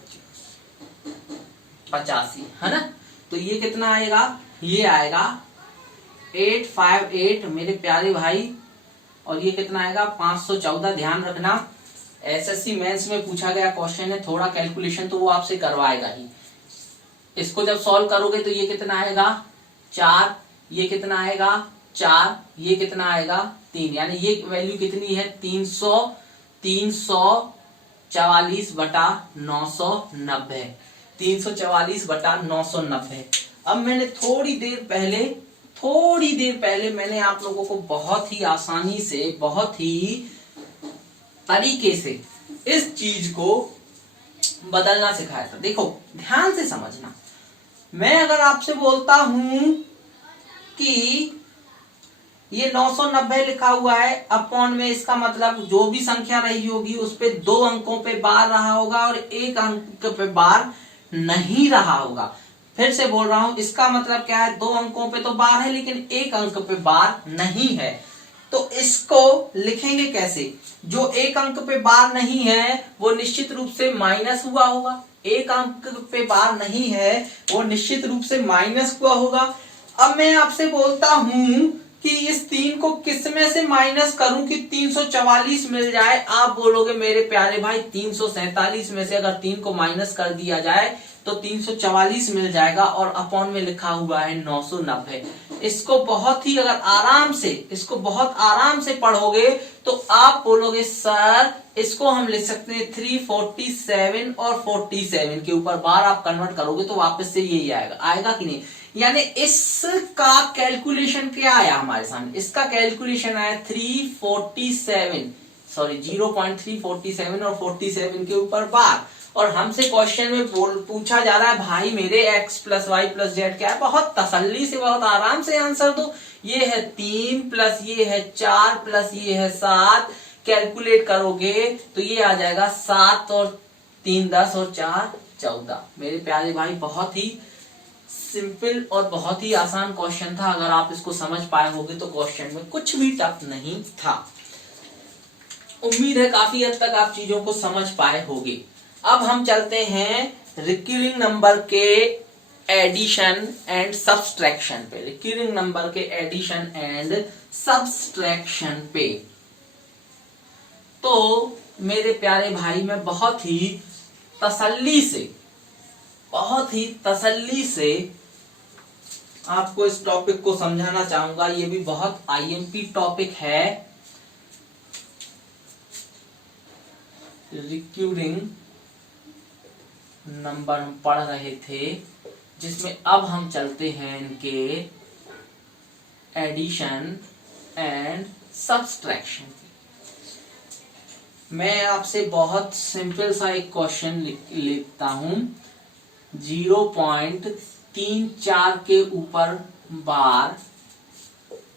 85, है ना। तो ये कितना आएगा, ये आएगा 858 मेरे प्यारे भाई, और ये कितना आएगा 514। ध्यान रखना एसएससी मेंस में पूछा गया क्वेश्चन है, थोड़ा कैलकुलेशन तो वो आपसे करवाएगा ही। इसको जब सॉल्व करोगे तो ये कितना आएगा 4, ये कितना आएगा 4, ये कितना आएगा 3, यानी ये वैल्यू कितनी है 344/990। 344/990। अब मैंने थोड़ी देर पहले मैंने आप लोगों को बहुत ही आसानी से, बहुत ही तरीके से इस चीज को बदलना सिखाया था। देखो ध्यान से समझना, मैं अगर आपसे बोलता हूं कि ये 990 लिखा हुआ है अपॉन में, इसका मतलब जो भी संख्या रही होगी उस पे 2 अंकों पे बार रहा होगा और 1 अंक पे बार नहीं रहा होगा। फिर से बोल रहा हूं, इसका मतलब क्या है, 2 अंकों पे तो बार है लेकिन 1 अंक पे बार नहीं है। तो इसको लिखेंगे कैसे, जो 1 अंक पे बार नहीं है वो निश्चित रूप से माइनस हुआ होगा, 1 अंक पे बार नहीं है वो निश्चित रूप से माइनस हुआ होगा। अब मैं आपसे बोलता हूं कि इस 3 को किस में से माइनस करूं कि 344 मिल जाए। आप बोलोगे मेरे प्यारे भाई 347 में से अगर 3 को माइनस कर दिया जाए तो 344 मिल जाएगा, और अपॉन में लिखा हुआ है 990। इसको बहुत आराम से पढ़ोगे तो आप बोलोगे सर इसको हम लिख सकते हैं 347 और 47 के ऊपर बार आप कन्वर्ट करोगे तो वापस से यही आएगा। आएगा कि नहीं, यानी इसका कैलकुलेशन क्या आया हमारे सामने, इसका कैलकुलेशन आया 0.347 और 47 के ऊपर बार, और हमसे क्वेश्चन में पूछा जा रहा है भाई मेरे x plus Y plus Z क्या है, बहुत तसल्ली से बहुत आराम से आंसर दो। ये है 3 प्लस ये है 4 प्लस ये है 7, कैलकुलेट करोगे तो ये आ जाएगा 7 और 3 10 और 4 14। मेरे प्यारे भाई बहुत ही सिंपल और बहुत ही आसान क्वेश्चन था। अगर आप इसको समझ पाए होगे तो क्वेश्चन में कुछ भी टफ नहीं था। उम्मीद है काफी हद तक आप चीजों को समझ पाए होगे। अब हम चलते हैं रिकरिंग नंबर के एडिशन एंड सब्सट्रैक्शन पे। रिकरिंग नंबर के एडिशन एंड सब्सट्रैक्शन पे तो मेरे प्यारे भाई मैं बहुत ही तसल्ली से आपको इस टॉपिक को समझाना चाहूंगा। ये भी बहुत आईएमपी टॉपिक है, रिकरिंग नंबर हम पढ़ रहे थे, जिसमें अब हम चलते हैं इनके एडिशन एंड सब्सट्रैक्शन। मैं आपसे बहुत सिंपल सा एक क्वेश्चन लिखता हूं। 0.34 के ऊपर बार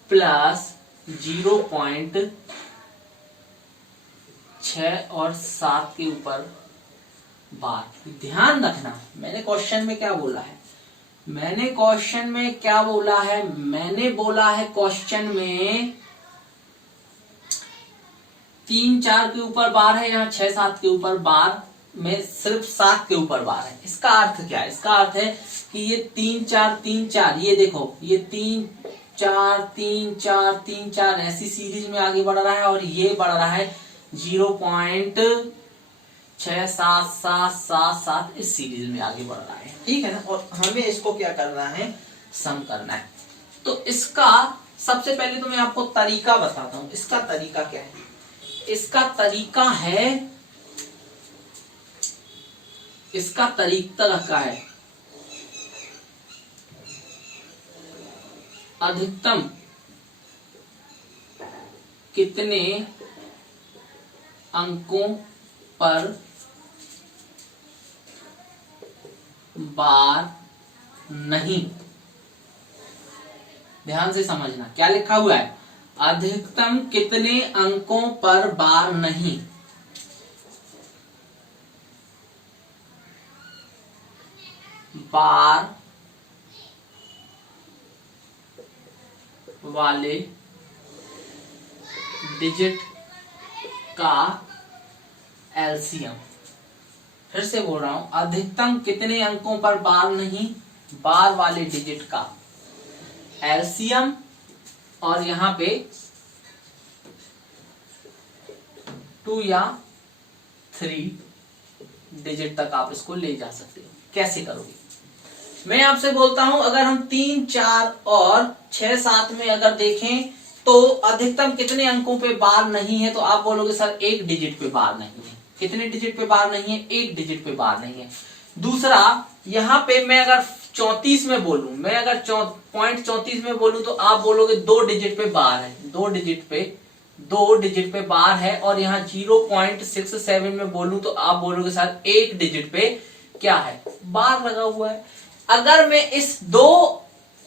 प्लस 0.6 और 7 के ऊपर बार। ध्यान रखना मैंने क्वेश्चन में क्या बोला है। मैंने बोला है क्वेश्चन में 3 4 के ऊपर बार है, यहाँ 6 7 के ऊपर बार में सिर्फ 7 के ऊपर बार है। इसका अर्थ क्या है? इसका अर्थ है कि ये 3 4 3 4, ये देखो ये 3 4 3 4 3 4 ऐसी सीरीज में आगे बढ़ रहा है और ये बढ़ रहा है 0.6 7 7 7 7 इस सीरीज में आगे बढ़ रहा है। ठीक है ना। और हमें इसको क्या करना है? सम करना है। तो इसका सबसे पहले तो मैं आपको तरीका बताता हूं। इसका तरीका क्या है? इसका तरीका है अधिकतम कितने अंकों पर बार नहीं। ध्यान से समझना क्या लिखा हुआ है। अधिकतम कितने अंकों पर बार नहीं। बार वाले डिजिट का एलसीएम। फिर से बोल रहा हूं, अधिकतम कितने अंकों पर बार नहीं, बार वाले डिजिट का एलसीएम। और यहां पे 2 या 3 डिजिट तक आप इसको ले जा सकते हो। कैसे करोगे? मैं आपसे बोलता हूं, अगर हम 3 4 और 6 7 में अगर देखें तो अधिकतम कितने अंकों पे बार नहीं है, तो आप बोलोगे सर 1 डिजिट पे बार नहीं है। कितने डिजिट पे बार नहीं है? 1 डिजिट पे बार नहीं है। दूसरा, यहां पे मैं अगर 34 में बोलूं, मैं अगर 0.34 में बोलूं तो आप बोलोगे 2 डिजिट पे बार है। 2 डिजिट पे बार है। और यहाँ 0.67 में बोलूं तो आप बोलोगे सर 1 डिजिट पे क्या है? बार लगा हुआ है। अगर मैं इस 2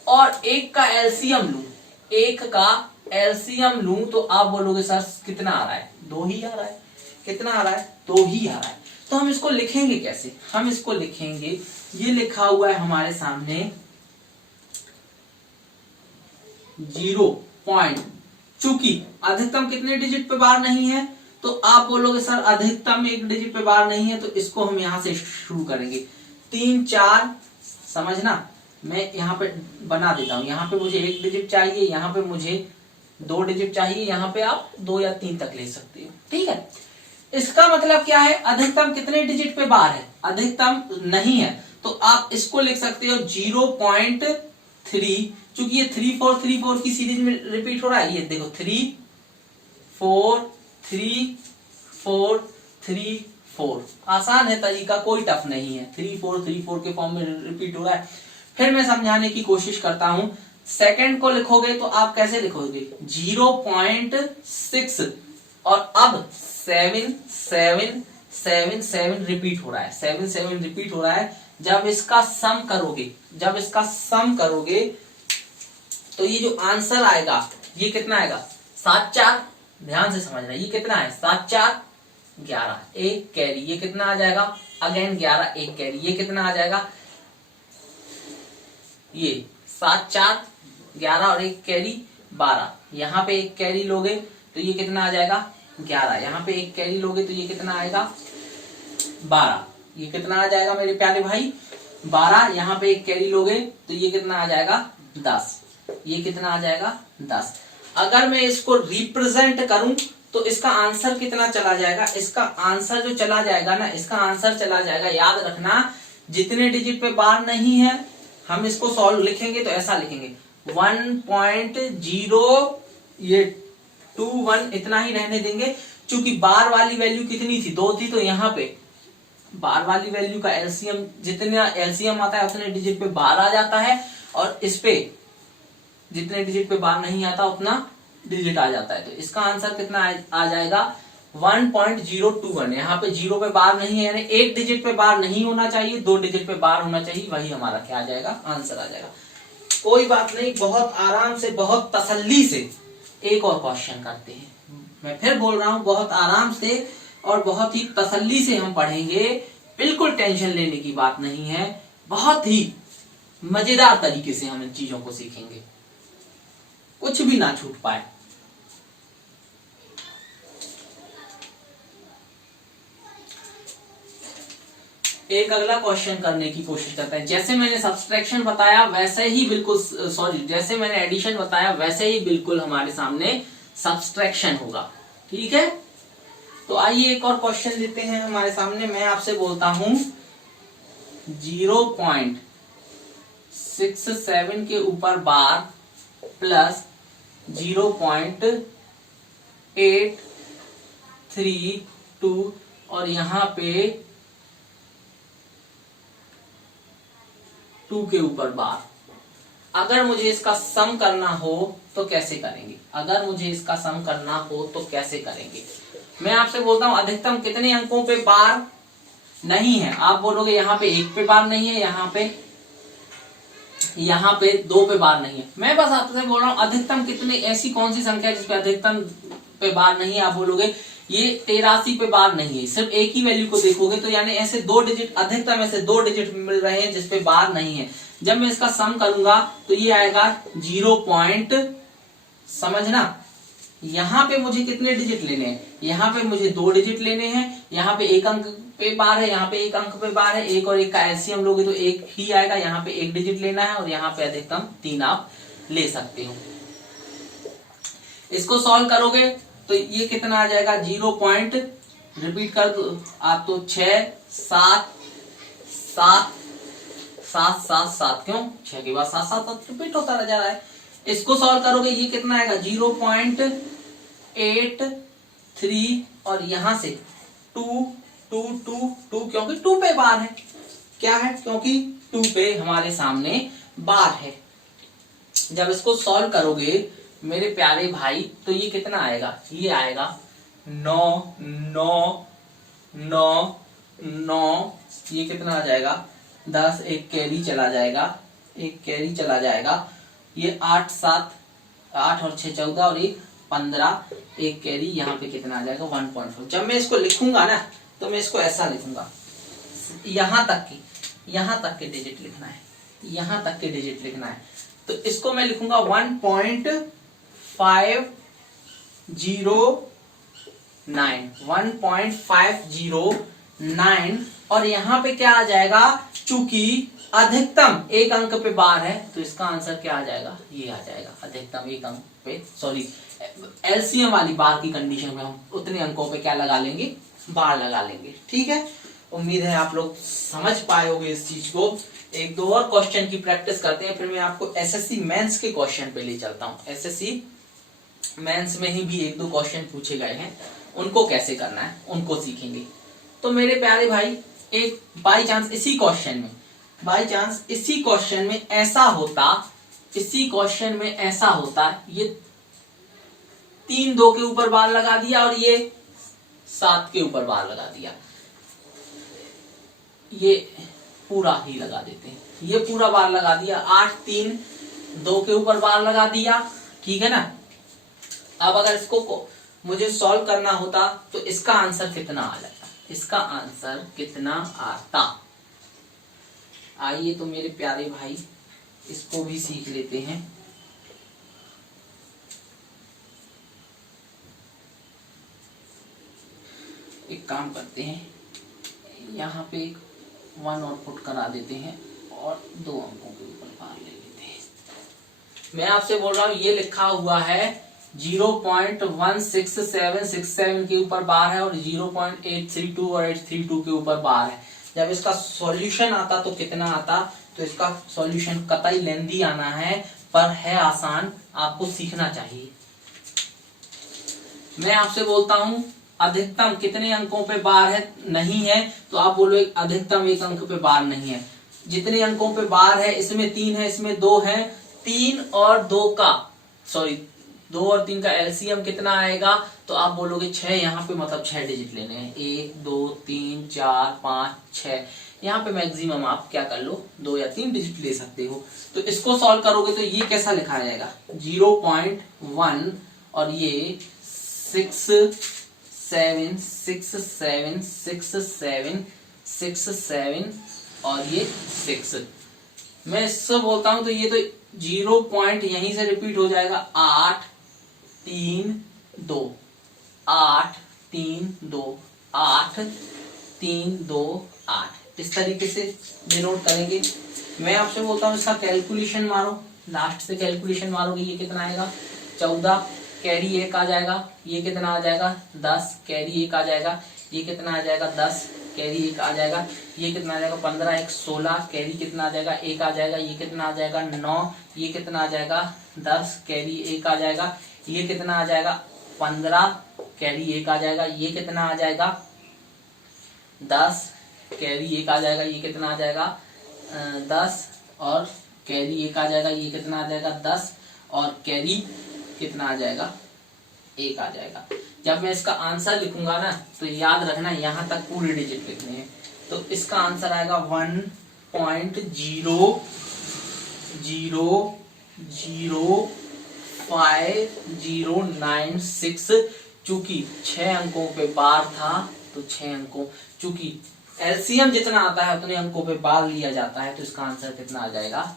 और 1 का एलसीएम लूं, 1 का एलसीएम लूं तो आप बोलोगे सर कितना आ रहा है? 2 ही आ रहा है। कितना आ रहा है? 2 ही आ रहा है। तो हम इसको लिखेंगे कैसे? हम इसको लिखेंगे, ये लिखा हुआ है हमारे सामने 0. चूंकि अधिकतम कितने डिजिट पे बार नहीं है, तो आप बोलोगे सर अधिकतम 1 डिजिट पे बार नहीं है। तो इसको हम यहां से शुरू करेंगे। 3 4, समझना, मैं यहां पे बना देता हूं। यहां पे मुझे 1 डिजिट चाहिए, यहां पे मुझे 2 डिजिट चाहिए, यहां पे आप 2 या 3 तक ले सकते हो। ठीक है। इसका मतलब क्या है? अधिकतम कितने डिजिट पे बार है? अधिकतम नहीं है। तो आप इसको लिख सकते हो 0.3। चूंकि ये 3 4 3 4 की सीरीज में रिपीट हो रहा है। ये देखो 3 4 3 4 3 4। आसान है तरीका, कोई टफ नहीं है। 3 4 3 4 के फॉर्म में रिपीट हो रहा है। फिर मैं समझाने की कोशिश करता हूं। सेकंड को लिखोगे तो आप कैसे लिखोगे? 0.6 और अब 7 7 7 7 रिपीट हो रहा है, 7 7 रिपीट हो रहा है। जब इसका सम करोगे तो ये जो आंसर आएगा ये कितना आएगा 7 4, ध्यान से समझना, ये कितना है 7 4 11, एक कैरी, ये कितना आ जाएगा अगेन 11 एक कैरी, ये कितना आ जाएगा ये 7 4 11 और एक कैरी 12, यहाँ पे एक कैरी लोगे तो ये कितना आ जाएगा 11, यहाँ पे एक कैरी लोगे तो ये कितना आएगा 12, ये कितना आ जाएगा मेरे प्यारे भाई 12, यहाँ पे एक कैरी लोगे तो ये कितना आ जाएगा 10, ये कितना आ जाएगा 10। अगर मैं इसको रिप्रेजेंट करूं तो इसका आंसर कितना चला जाएगा, इसका आंसर जो चला जाएगा ना, इसका आंसर चला जाएगा, याद रखना जितने डिजिट पे बार नहीं है हम इसको सॉल्व लिखेंगे तो ऐसा लिखेंगे 1.0 ये 21 इतना ही रहने देंगे, क्योंकि बार वाली वैल्यू कितनी थी 2 थी, तो यहाँ पे बार वाली वैल्यू का एलसीएम, जितना एलसीएम आता है उतने डिजिट पे बार आ जाता है, और इस पे जितने डिजिट पे बार नहीं आता उतना डिजिट आ जाता है। तो इसका आंसर कितना आ जाएगा 1.021। यहाँ पे 0 पे बार नहीं है, यानी एक डिजिट पे बार नहीं होना चाहिए, 2 डिजिट पे बार होना चाहिए, वही हमारा क्या आ जाएगा आंसर आ जाएगा। कोई बात नहीं, बहुत आराम से बहुत तसल्ली से एक और क्वेश्चन करते हैं। मैं फिर बोल रहा हूं बहुत आराम से और बहुत ही तसल्ली से हम पढ़ेंगे, बिल्कुल टेंशन लेने की बात नहीं है, बहुत ही मजेदार तरीके से हम इन चीजों को सीखेंगे, कुछ भी ना छूट पाए। एक अगला क्वेश्चन करने की कोशिश करते हैं। जैसे मैंने सब्सट्रैक्शन बताया वैसे ही बिल्कुल, जैसे मैंने एडिशन बताया वैसे ही बिल्कुल हमारे सामने सब्सट्रैक्शन होगा, ठीक है। तो आइए एक और क्वेश्चन लेते हैं हमारे सामने। मैं आपसे बोलता हूं 0.67 के ऊपर बार प्लस 0.832 और यहाँ पे 2 के ऊपर बार, अगर मुझे इसका सम करना हो तो कैसे करेंगे, अगर मुझे इसका सम करना हो तो कैसे करेंगे। मैं आपसे बोलता हूं अधिकतम कितने अंकों पे बार नहीं है, आप बोलोगे यहाँ पे 1 पे बार नहीं है, यहाँ पे 2 पे बार नहीं है। मैं बस आपसे बोल रहा हूं अधिकतम कितने, ऐसी कौन सी संख्या जिसपे अधिकतम पे बार नहीं है। आप बोलोगे ये 83 पे बार नहीं है, सिर्फ एक ही वैल्यू को देखोगे तो यानी ऐसे 2 डिजिट, अधिकतम ऐसे 2 डिजिट मिल रहे हैं जिसपे बार नहीं है। जब मैं इसका सम करूंगा तो ये आएगा 0. समझना, यहाँ पे मुझे कितने डिजिट लेने हैं, यहाँ पे मुझे 2 डिजिट लेने हैं, यहाँ पे 1 अंक पे बार है, यहाँ पे 1 अंक पे बार है, 1 और 1 का एलसीएम लोगे तो 1 ही आएगा, यहाँ पे 1 डिजिट लेना है और यहाँ पे अधिकतम 3 आप ले सकते हो। इसको सॉल्व करोगे तो ये कितना आ जाएगा 0. रिपीट कर दो आप तो 6 7 7 7 7 7, क्यों 6 के बाद 7 7 7 रिपीट होता जा रहा है। इसको सॉल्व करोगे ये कितना आएगा 0.83 और यहां से 2 2 2 2, क्योंकि 2 पे बार है, क्या है क्योंकि 2 पे हमारे सामने बार है। जब इसको सॉल्व करोगे मेरे प्यारे भाई तो ये कितना आएगा, ये आएगा 9 9 9 9, ये कितना आ जाएगा 10, एक कैरी चला जाएगा, एक कैरी चला जाएगा, ये 8 7 8 और 6 14 और 1 15, एक कैरी, यहाँ पे कितना आ जाएगा 1.4। जब मैं इसको लिखूंगा ना तो मैं इसको ऐसा लिखूंगा, यहाँ तक के डिजिट लिखना है, यहाँ तक के डिजिट लिखना है, तो इसको मैं लिखूंगा 1.509 और यहाँ पे क्या आ जाएगा, चूंकि अधिकतम 1 अंक पे बार है तो इसका आंसर क्या आ जाएगा, ये आ जाएगा अधिकतम 1 अंक पे, सॉरी एलसीएम वाली बार की कंडीशन में हम उतने अंकों पे क्या लगा लेंगे, बार लगा लेंगे, ठीक है। उम्मीद है आप लोग समझ पाए होंगे इस चीज को। एक दो और क्वेश्चन की प्रैक्टिस करते हैं, फिर मैं आपको एसएससी मेंस के क्वेश्चन पे ले चलता हूं। एसएससी मेंस में ही भी 1-2 क्वेश्चन पूछे गए हैं, उनको कैसे करना है उनको सीखेंगे। तो मेरे प्यारे भाई, एक बाई चांस इसी क्वेश्चन में ऐसा होता, ये 3 2 के ऊपर बार लगा दिया और ये 7 के ऊपर बार लगा दिया, ये पूरा ही लगा देते हैं, ये पूरा बार लगा दिया, 8 3 2 के ऊपर बार लगा दिया, ठीक है ना। अब अगर इसको मुझे सॉल्व करना होता तो इसका आंसर कितना आ जाता, इसका आंसर कितना आता। आइए तो मेरे प्यारे भाई इसको भी सीख लेते हैं। एक काम करते हैं, यहाँ पे 1 और पुट करा देते हैं और 2 अंकों के ऊपर बार ले लेते हैं। मैं आपसे बोल रहा हूँ ये लिखा हुआ है 0.16767 के ऊपर बार है और 0.832 और 832 के ऊपर बार है। जब इसका सॉल्यूशन आता तो कितना आता, तो इसका सॉल्यूशन कतई लेंदी आना है, पर है आसान, आपको सीखना चाहिए। मैं आपसे बोलता हूं अधिकतम कितने अंकों पे बार है, नहीं है, तो आप बोलो अधिकतम 1 अंक पे बार नहीं है। जितने अंकों पे बार है, इसमें 3 है, इसमें 2 है, 3 और 2 का 2 और 3 का एलसीएम कितना आएगा, तो आप बोलोगे 6। यहाँ पे मतलब 6 डिजिट लेने हैं, 1 2 3 4 5 6। यहाँ पे मैक्सिमम आप क्या कर लो, 2 या 3 डिजिट ले सकते हो। तो इसको सॉल्व करोगे तो ये कैसा लिखा जाएगा, 0.1 और ये 6 7 6 7 6 7 6 7 और ये 6। मैं इससे बोलता हूं तो ये तो 0 पॉइंट यहीं से रिपीट हो जाएगा, 8 3 2 8 3 2 8 3 2 8, इस तरीके से डिनोट करेंगे। मैं आपसे बोलता हूं इसका कैलकुलेशन मारो, लास्ट से कैलकुलेशन मारोगे, ये कितना आएगा 14, कैरी 1 आ जाएगा, ये कितना आ जाएगा 10, कैरी 1 आ जाएगा, ये कितना आ जाएगा 10, कैरी 1 आ जाएगा, ये कितना आ जाएगा 15, 1 16, कैरी कितना आ जाएगा 1 आ जाएगा, ये कितना आ जाएगा 9, ये कितना आ जाएगा 10, कैरी 1 आ जाएगा, ये कितना आ जाएगा 15, कैरी 1 आ जाएगा, ये कितना आ जाएगा 10, कैरी 1 आ जाएगा, ये कितना आ जाएगा 10 और कैरी 1 आ जाएगा, ये कितना आ जाएगा 10 और कैरी कितना आ जाएगा 1 आ जाएगा। जब मैं इसका आंसर लिखूंगा ना तो याद रखना यहाँ तक पूरे डिजिट लिखने हैं, तो इसका आंसर आएगा 1.005096। चूंकि 6 अंकों पे बार था तो 6 अंकों, चूंकि एलसीएम जितना आता है उतने अंकों पे बार लिया जाता है, तो इसका आंसर कितना आ जाएगा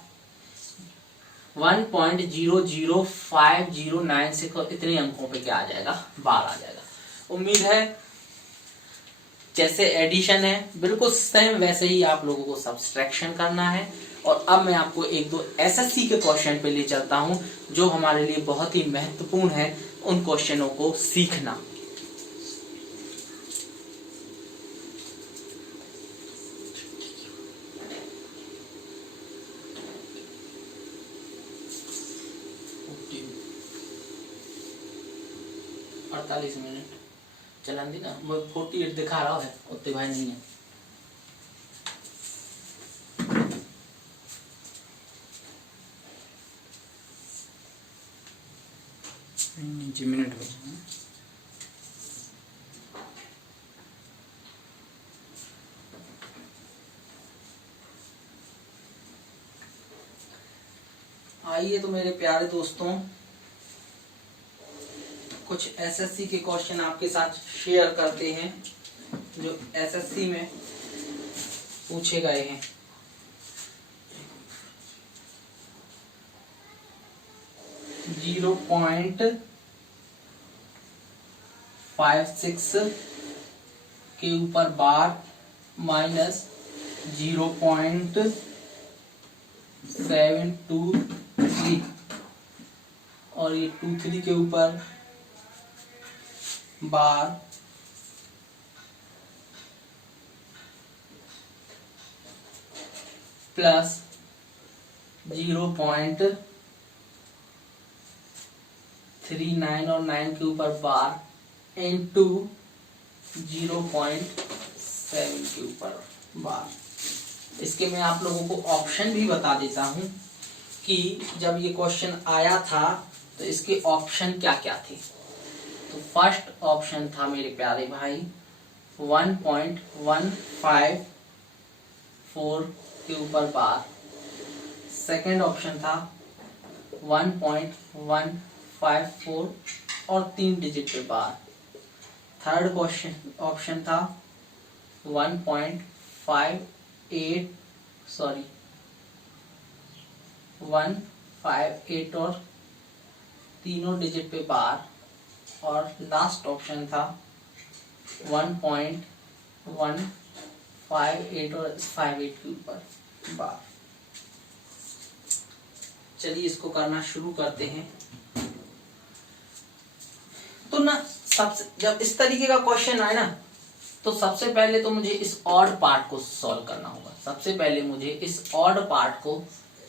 1.005096 और इतने अंकों पे क्या आ जाएगा बार आ जाएगा। उम्मीद है जैसे एडिशन है बिल्कुल सेम वैसे ही आप लोगों को सब्सट्रैक्शन करना है। और अब मैं आपको 1-2 एसएससी के क्वेश्चन पे ले चलता हूं जो हमारे लिए बहुत ही महत्वपूर्ण है, उन क्वेश्चनों को सीखना। मिनट चलन दी ना, 48 दिखा रहा है, उतने भाई नहीं है। जी मिनट हो जाए। आइए तो मेरे प्यारे दोस्तों कुछ एसएससी के क्वेश्चन आपके साथ शेयर करते हैं जो एसएससी में पूछे गए हैं। .56 के ऊपर बार माइनस 0.723 और ये 23 के ऊपर बार प्लस 0.39 और 9 के ऊपर बार इनटू 0.7 के ऊपर बार। इसके मैं आप लोगों को ऑप्शन भी बता देता हूं कि जब ये क्वेश्चन आया था तो इसके ऑप्शन क्या क्या थे। तो फर्स्ट ऑप्शन था मेरे प्यारे भाई 1.15 4 के ऊपर बार। सेकंड ऑप्शन था 1.154 और 3 डिजिट पे बार। थर्ड क्वेश्चन ऑप्शन था 158 और तीनों डिजिट पे बार। और लास्ट ऑप्शन था 1.158 और 58 के ऊपर बार। चलिए इसको करना शुरू करते हैं। तो ना सबसे जब इस तरीके का क्वेश्चन आए ना, तो सबसे पहले तो मुझे इस ऑड पार्ट को सॉल्व करना होगा। सबसे पहले मुझे इस ऑड पार्ट को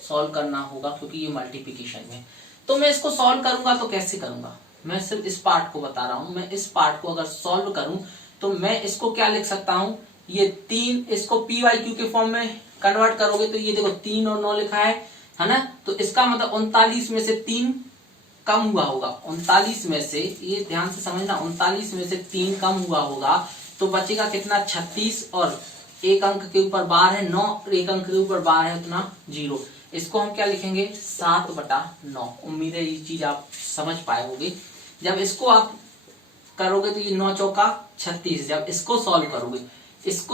सॉल्व करना होगा, क्योंकि ये मल्टीप्लिकेशन में। तो मैं इसको सॉल्व करूंगा तो कैसे करूंगा, मैं सिर्फ इस पार्ट को बता रहा हूं। मैं इस पार्ट को अगर सॉल्व करूं तो मैं इसको क्या लिख सकता हूं, ये 3, इसको पी वाई क्यू के फॉर्म में कन्वर्ट करोगे तो ये देखो 3 और 9 लिखा है ना। तो इसका मतलब 39 में से 3 कम हुआ होगा। 39 में से, ये ध्यान से समझना, 39 में से 3 कम हुआ होगा तो बचेगा कितना, 36। और एक अंक के ऊपर बार है 9, और एक अंक के ऊपर बार है उतना 0। इसको हम क्या लिखेंगे, 7/9। उम्मीद है ये चीज आप समझ पाए होगे। जब इसको आप करोगे तो ये 9 चौका 36। जब इसको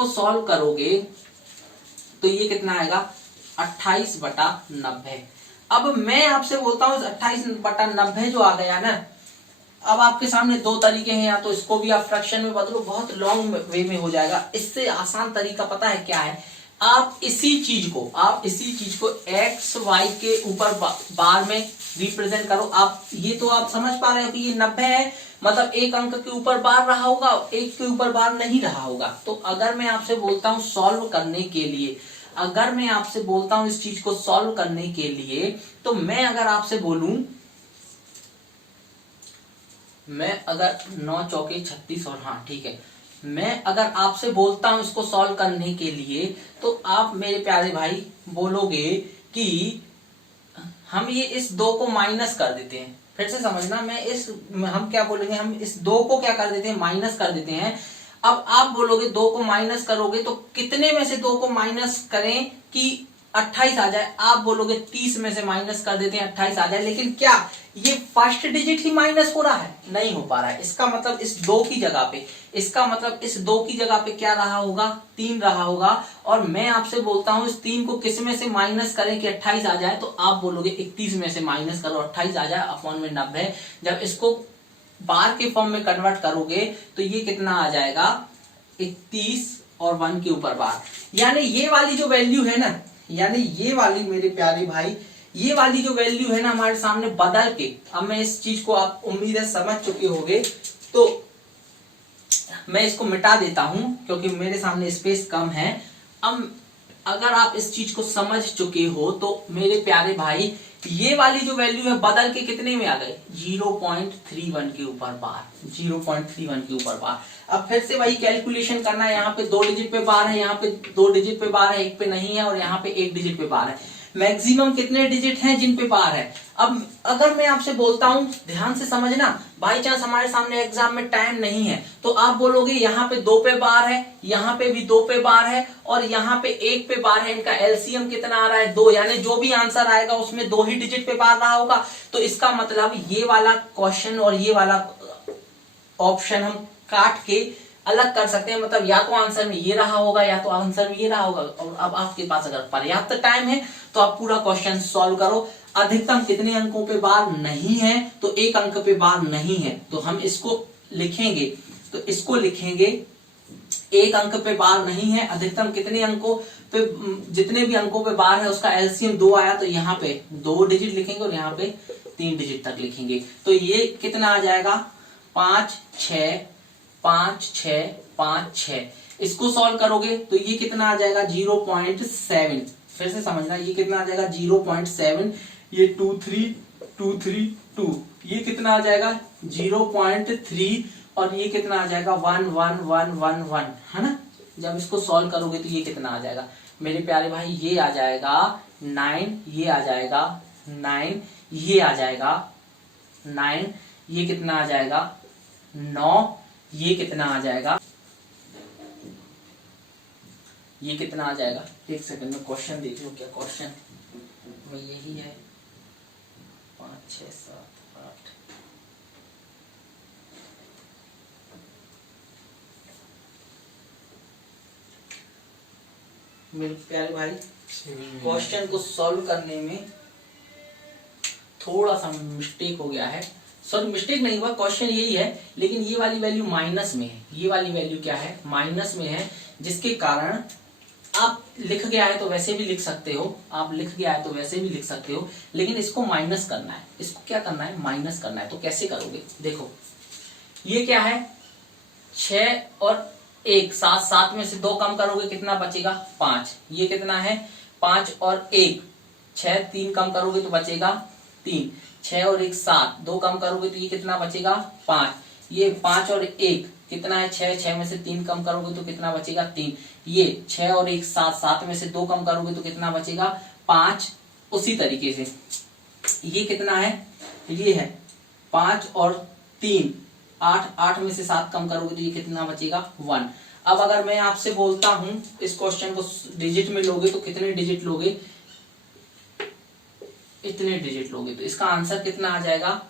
सॉल्व करोगे तो ये कितना आएगा, 28/90। अब मैं आपसे बोलता हूँ 28/90 जो आ गया ना, अब आपके सामने दो तरीके हैं, या तो इसको भी आप फ्रैक्शन में बदलो, बहुत लॉन्ग वे में हो जाएगा। इससे आसान तरीका पता है क्या है, आप इसी चीज को एक्स वाई के ऊपर बार में रिप्रेजेंट करो। आप ये तो आप समझ पा रहे हो कि ये 90 है, मतलब एक अंक के ऊपर बार रहा होगा, एक के ऊपर बार नहीं रहा होगा। तो अगर मैं आपसे बोलता हूं सॉल्व करने के लिए, अगर मैं आपसे बोलता हूं इस चीज को सॉल्व करने के लिए, तो मैं अगर आपसे बोलूं, मैं अगर 9 चौके 36 और हाँ ठीक है, मैं अगर आपसे बोलता हूं इसको सॉल्व करने के लिए, तो आप मेरे प्यारे भाई बोलोगे कि हम ये इस 2 को माइनस कर देते हैं। फिर से समझना, हम क्या बोलेंगे, हम इस 2 को क्या कर देते हैं, माइनस कर देते हैं। अब आप बोलोगे 2 को माइनस करोगे तो कितने में से 2 को माइनस करें कि 28 आ जाए। आप बोलोगे 30 में से माइनस कर देते हैं 28 आ जाए। लेकिन क्या ये फर्स्ट डिजिट ही माइनस हो रहा है, नहीं हो पा रहा है। इसका मतलब इस 2 की जगह पे क्या रहा होगा, 3 रहा होगा। और मैं आपसे बोलता हूं इस 3 को किस में से माइनस करें कि 28 आ जाए, तो आप बोलोगे 31 में से माइनस करो 28 आ जाए अपॉन में 90। जब इसको बार के फॉर्म में कन्वर्ट करोगे तो ये कितना आ जाएगा, 31 और 1 के ऊपर बार। यानी ये वाली जो वैल्यू है ना, यानी ये वाली मेरे प्यारे भाई, ये वाली जो वैल्यू है ना हमारे सामने बदल के, अब मैं इस चीज को आप उम्मीद है समझ चुके होंगे, तो मैं इसको मिटा देता हूं क्योंकि मेरे सामने स्पेस कम है। अब अगर आप इस चीज को समझ चुके हो तो मेरे प्यारे भाई, ये वाली जो वैल्यू है बदल के कितने में आ गए, 0.31 के ऊपर बार, 0.31 के ऊपर बार। अब फिर से वही कैलकुलेशन करना है, यहाँ पे 2 डिजिट पे बार है, यहाँ पे 2 डिजिट पे बार है, एक पे नहीं है, और यहाँ पे 1 डिजिट पे बार है। मैक्सिमम कितने डिजिट हैं जिन पे बार है। अब अगर मैं आपसे बोलता हूं, ध्यान से समझना, बाई चांस हमारे सामने एग्जाम में टाइम नहीं है, तो आप बोलोगे यहाँ पे 2 पे बार है, यहाँ पे भी 2 पे बार है, और यहाँ पे 1 पे बार है, इनका एलसीएम कितना आ रहा है, 2। यानी जो भी आंसर आएगा उसमें 2 ही डिजिट पे बार रहा होगा। तो इसका मतलब ये वाला क्वेश्चन और ये वाला ऑप्शन हम काट के अलग कर सकते हैं। मतलब या तो आंसर में ये रहा होगा, या तो आंसर में ये रहा होगा। और अब आपके पास अगर पर्याप्त टाइम है तो आप पूरा क्वेश्चन सॉल्व करो। अधिकतम कितने अंकों पे बार नहीं है, तो 1 अंक पे बार नहीं है, तो हम इसको लिखेंगे, तो इसको लिखेंगे 1 अंक पे बार नहीं है। अधिकतम कितने अंकों पे, जितने भी अंकों पे बार है उसका एलसीएम 2 आया, तो यहाँ पे 2 डिजिट लिखेंगे और यहाँ पे 3 डिजिट तक लिखेंगे। तो ये कितना आ जाएगा, 5 6 5 6 5 6। इसको सॉल्व करोगे तो ये कितना आ जाएगा, 0.7। फिर से समझना, ये कितना आ जाएगा, 0.7। ये 2 3 2 3 2, ये कितना आ जाएगा 0.3, और ये कितना आ जाएगा 1 1 1 1 1, है ना। जब इसको सॉल्व करोगे तो ये कितना आ जाएगा मेरे प्यारे भाई, ये आ जाएगा 9, ये आ जाएगा 9, ये आ जाएगा 9, ये कितना आ जाएगा 9, ये कितना आ जाएगा ये कितना आ जाएगा, एक सेकंड में क्वेश्चन देख लो क्या क्वेश्चन में यही है, 5 6 7 8। मेरे प्यारे भाई क्वेश्चन को सॉल्व करने में थोड़ा सा मिस्टेक हो गया है, सॉरी मिस्टेक नहीं हुआ, क्वेश्चन यही है लेकिन ये वाली वैल्यू माइनस में है, ये वाली वैल्यू क्या है, माइनस में है, जिसके कारण आप लिख गया है तो वैसे भी लिख सकते हो, आप लिख गया है तो वैसे भी लिख सकते हो, लेकिन इसको माइनस करना है, इसको क्या करना है, माइनस करना है। तो कैसे करोगे, देखो ये क्या है, 6 और 1 7, 7 में से 2 कम करोगे कितना बचेगा 5, ये कितना है 5 और 1 6, 3 कम करोगे तो बचेगा 3, 6 और 1 7, 2 कम करोगे तो ये कितना बचेगा 5, ये 5 और 1 कितना है 6, 6 में से 3 कम करोगे तो कितना बचेगा 3, ये 6 और 1 7, 7 में से 2 कम करोगे तो कितना बचेगा 5। उसी तरीके से ये कितना है, ये है 5 और 3 8, 8 में से 7 कम करोगे तो ये कितना बचेगा 1। अब अगर मैं आपसे बोलता हूं इस क्वेश्चन को डिजिट में लोगे तो कितने डिजिट लोगे, इतने डिजिट लोगे, तो इसका आंसर कितना आ जाएगा,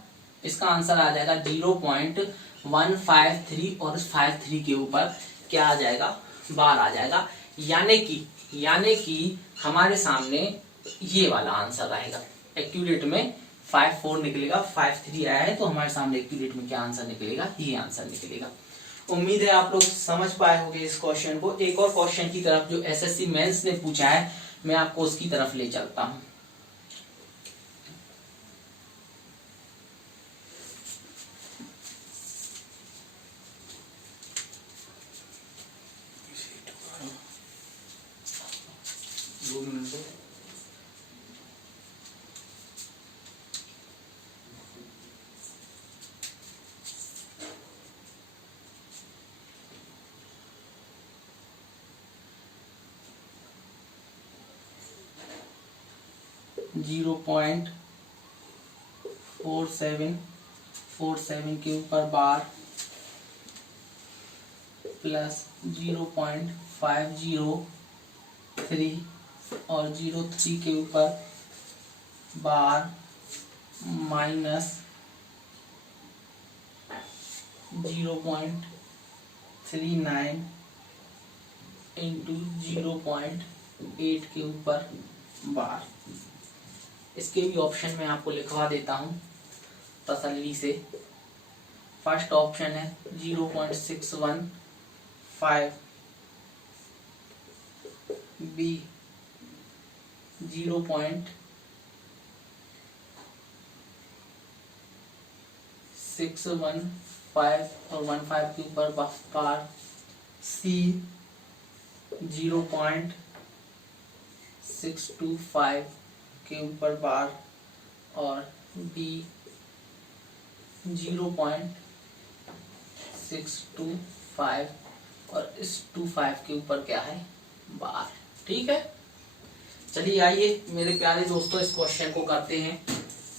इसका आंसर आ जाएगा 0.153 और 53 के ऊपर क्या आ जाएगा, बार आ जाएगा, यानी कि हमारे सामने ये वाला आंसर आएगा। एक्यूरेट में 54 निकलेगा, 53 आया है तो हमारे सामने एक्यूरेट में क्या आंसर निकलेगा, ये आंसर निकलेगा। उम्मीद है आप लोग समझ पाए होंगे इस क्वेश्चन को। एक और क्वेश्चन की तरफ जो एसएससी मेंस ने पूछा है मैं आपको उसकी तरफ ले चलता हूं। जीरो 0.4747 के ऊपर बार प्लस 0.503 और 03 के ऊपर बार माइनस 0.39 इंटू 0.8 के ऊपर बार। इसके भी ऑप्शन में आपको लिखवा देता हूं तसल्ली से। फर्स्ट ऑप्शन है 0.615, बी 0.615 और 15 के ऊपर बार, सी 0.625 के ऊपर बार और बी 0.625 और इस 25 के ऊपर क्या है बार। ठीक है, चलिए आइए मेरे प्यारे दोस्तों इस क्वेश्चन को करते हैं।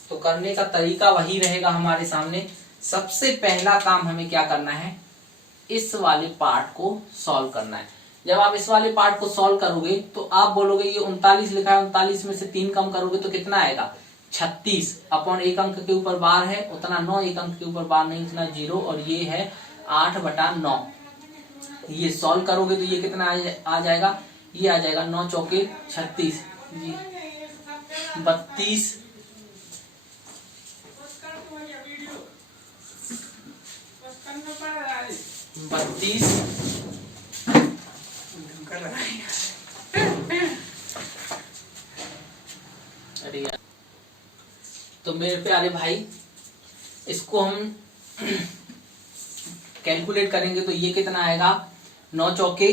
तो करने का तरीका वही रहेगा हमारे सामने। सबसे पहला काम हमें क्या करना है, इस वाले पार्ट को सॉल्व करना है। जब आप इस वाले पार्ट को सॉल्व करोगे तो आप बोलोगे ये 39 लिखा है, 39 में से 3 कम करोगे तो कितना आएगा 36 अपॉन एक अंक के ऊपर बार है उतना 9, एक अंक के ऊपर बार नहीं उतना 0 और ये है 8/9। ये सॉल्व करोगे तो ये कितना आ जाएगा, ये आ जाएगा 9 चौके 36, 32 अरे यार, तो मेरे प्यारे भाई इसको हम कैलकुलेट करेंगे तो ये कितना आएगा 9 चौके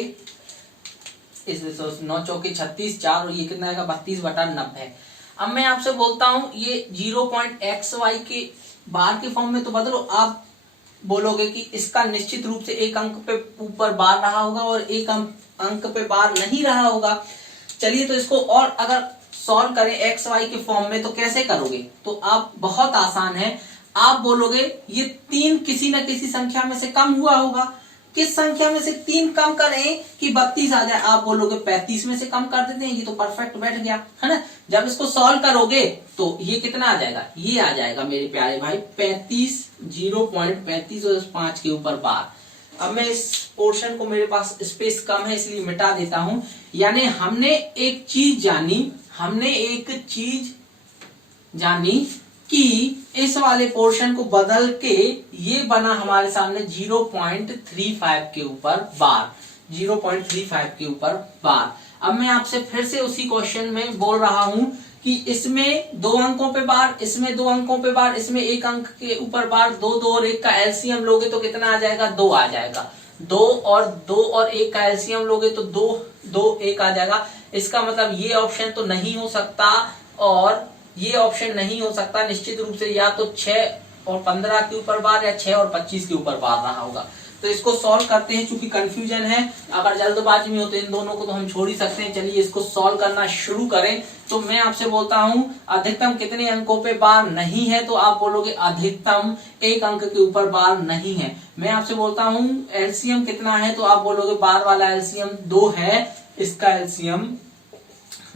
36 4 और ये कितना आएगा 32/90। अब मैं आपसे बोलता हूं ये 0.xy के बार के फॉर्म में तो बदलो। आप बोलोगे कि इसका निश्चित रूप से एक अंक पे ऊपर बार रहा होगा और एक अंक पे बार नहीं रहा होगा। चलिए तो इसको और अगर सॉल्व करें एक्स वाई के फॉर्म में तो कैसे करोगे, तो आप बहुत आसान है। आप बोलोगे ये 3 किसी न किसी संख्या में से कम हुआ होगा, किस संख्या में से 3 कम करें कि 32 आ जाए? आप बोलोगे 35 में से कम कर देते हैं, ये तो परफेक्ट बैठ गया है ना। जब इसको सॉल्व करोगे तो ये कितना आ जाएगा? ये आ जाएगा मेरे प्यारे भाई 35, 0.35 और 5 के ऊपर बार। अब मैं इस पोर्शन को, मेरे पास स्पेस कम है इसलिए मिटा देता हूं। यानी हमने एक चीज जानी कि इस वाले पोर्शन को बदल के ये बना हमारे सामने 0.35 के ऊपर बार, 0.35 के ऊपर बार। अब मैं आपसे फिर से उसी क्वेश्चन में बोल रहा हूं कि इसमें 2 अंकों पे बार, इसमें 2 अंकों पे बार, इसमें 1 अंक के ऊपर बार, 2 और 1 का एलसीएम लोगे तो कितना आ जाएगा? 2 आ जाएगा। 2 और 1 का एलसीएम लोगे तो 2 1 आ जाएगा। इसका मतलब ये ऑप्शन तो नहीं हो सकता और ये ऑप्शन नहीं हो सकता। निश्चित रूप से या तो 6 और 15 के ऊपर बार या 6 और 25 के ऊपर बार रहा होगा। तो इसको सॉल्व करते हैं, चूंकि कंफ्यूजन है। अगर जल्दबाजी में हो तो इन दोनों को तो हम छोड़ ही सकते हैं। चलिए इसको सॉल्व करना शुरू करें। तो मैं आपसे बोलता हूं अधिकतम कितने अंकों पे बार नहीं है? तो आप बोलोगे अधिकतम 1 अंक के ऊपर बार नहीं है। मैं आपसे बोलता हूं एलसीएम कितना है? तो आप बोलोगे बार वाला एलसीएम 2 है, इसका एलसीएम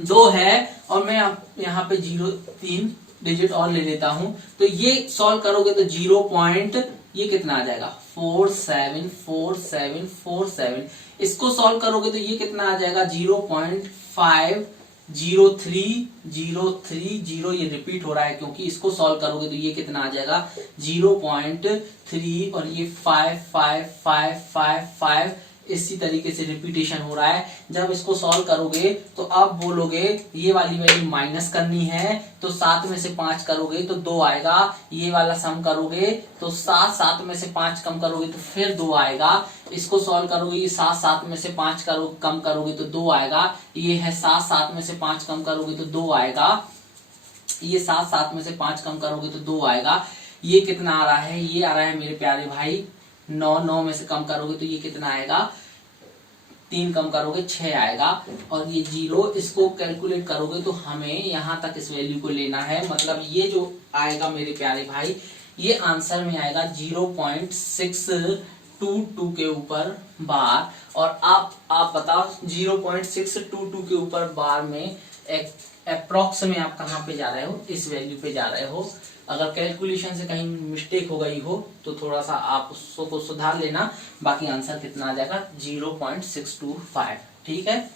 2 है और मैं यहाँ पे 0.3 डिजिट और ले लेता हूं। तो ये सॉल्व करोगे तो 0. ये कितना आ जाएगा? 474747। इसको सॉल्व करोगे तो ये कितना आ जाएगा? 0.50303। ये रिपीट हो रहा है क्योंकि इसको सॉल्व करोगे तो ये कितना आ जाएगा? 0.3 और ये 55555। इसी तरीके से रिपीटेशन हो रहा है। जब इसको सॉल्व करोगे तो आप बोलोगे ये वाली वैल्यू माइनस करनी है, तो 7 में से 5 करोगे तो 2 आएगा। ये वाला सम करोगे तो 7 में से 5 कम करोगे तो फिर 2 आएगा। इसको सॉल्व करोगे, ये 7 में से 5 कम करोगे तो 2 आएगा। ये है 7 में से 5 कम करोगे तो 2 आएगा। ये 7 में से 5 कम करोगे तो 2 आएगा। ये कितना आ रहा है? ये आ रहा है मेरे प्यारे भाई 9 में से कम करोगे तो ये कितना आएगा? 3 कम करोगे 6 आएगा। और ये 0, इसको कैलकुलेट करोगे तो हमें यहां तक इस वैल्यू को लेना है। मतलब ये जो आएगा मेरे प्यारे भाई, ये आंसर में आएगा 0.622 के ऊपर बार। और आप बताओ 0.622 के ऊपर बार में अप्रोक्स में आप कहां पे जा रहे हो? इस वैल्यू पे जा रहे हो। अगर कैलकुलेशन से कहीं मिस्टेक हो गई हो तो थोड़ा सा आप उसको सुधार लेना। बाकी आंसर कितना आ जाएगा? 0.625। ठीक है,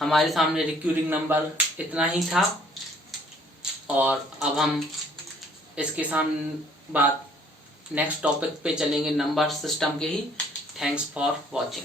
हमारे सामने रिक्यूरिंग नंबर इतना ही था और अब हम इसके सामने बात नेक्स्ट टॉपिक पे चलेंगे, नंबर सिस्टम के ही। Thanks for watching.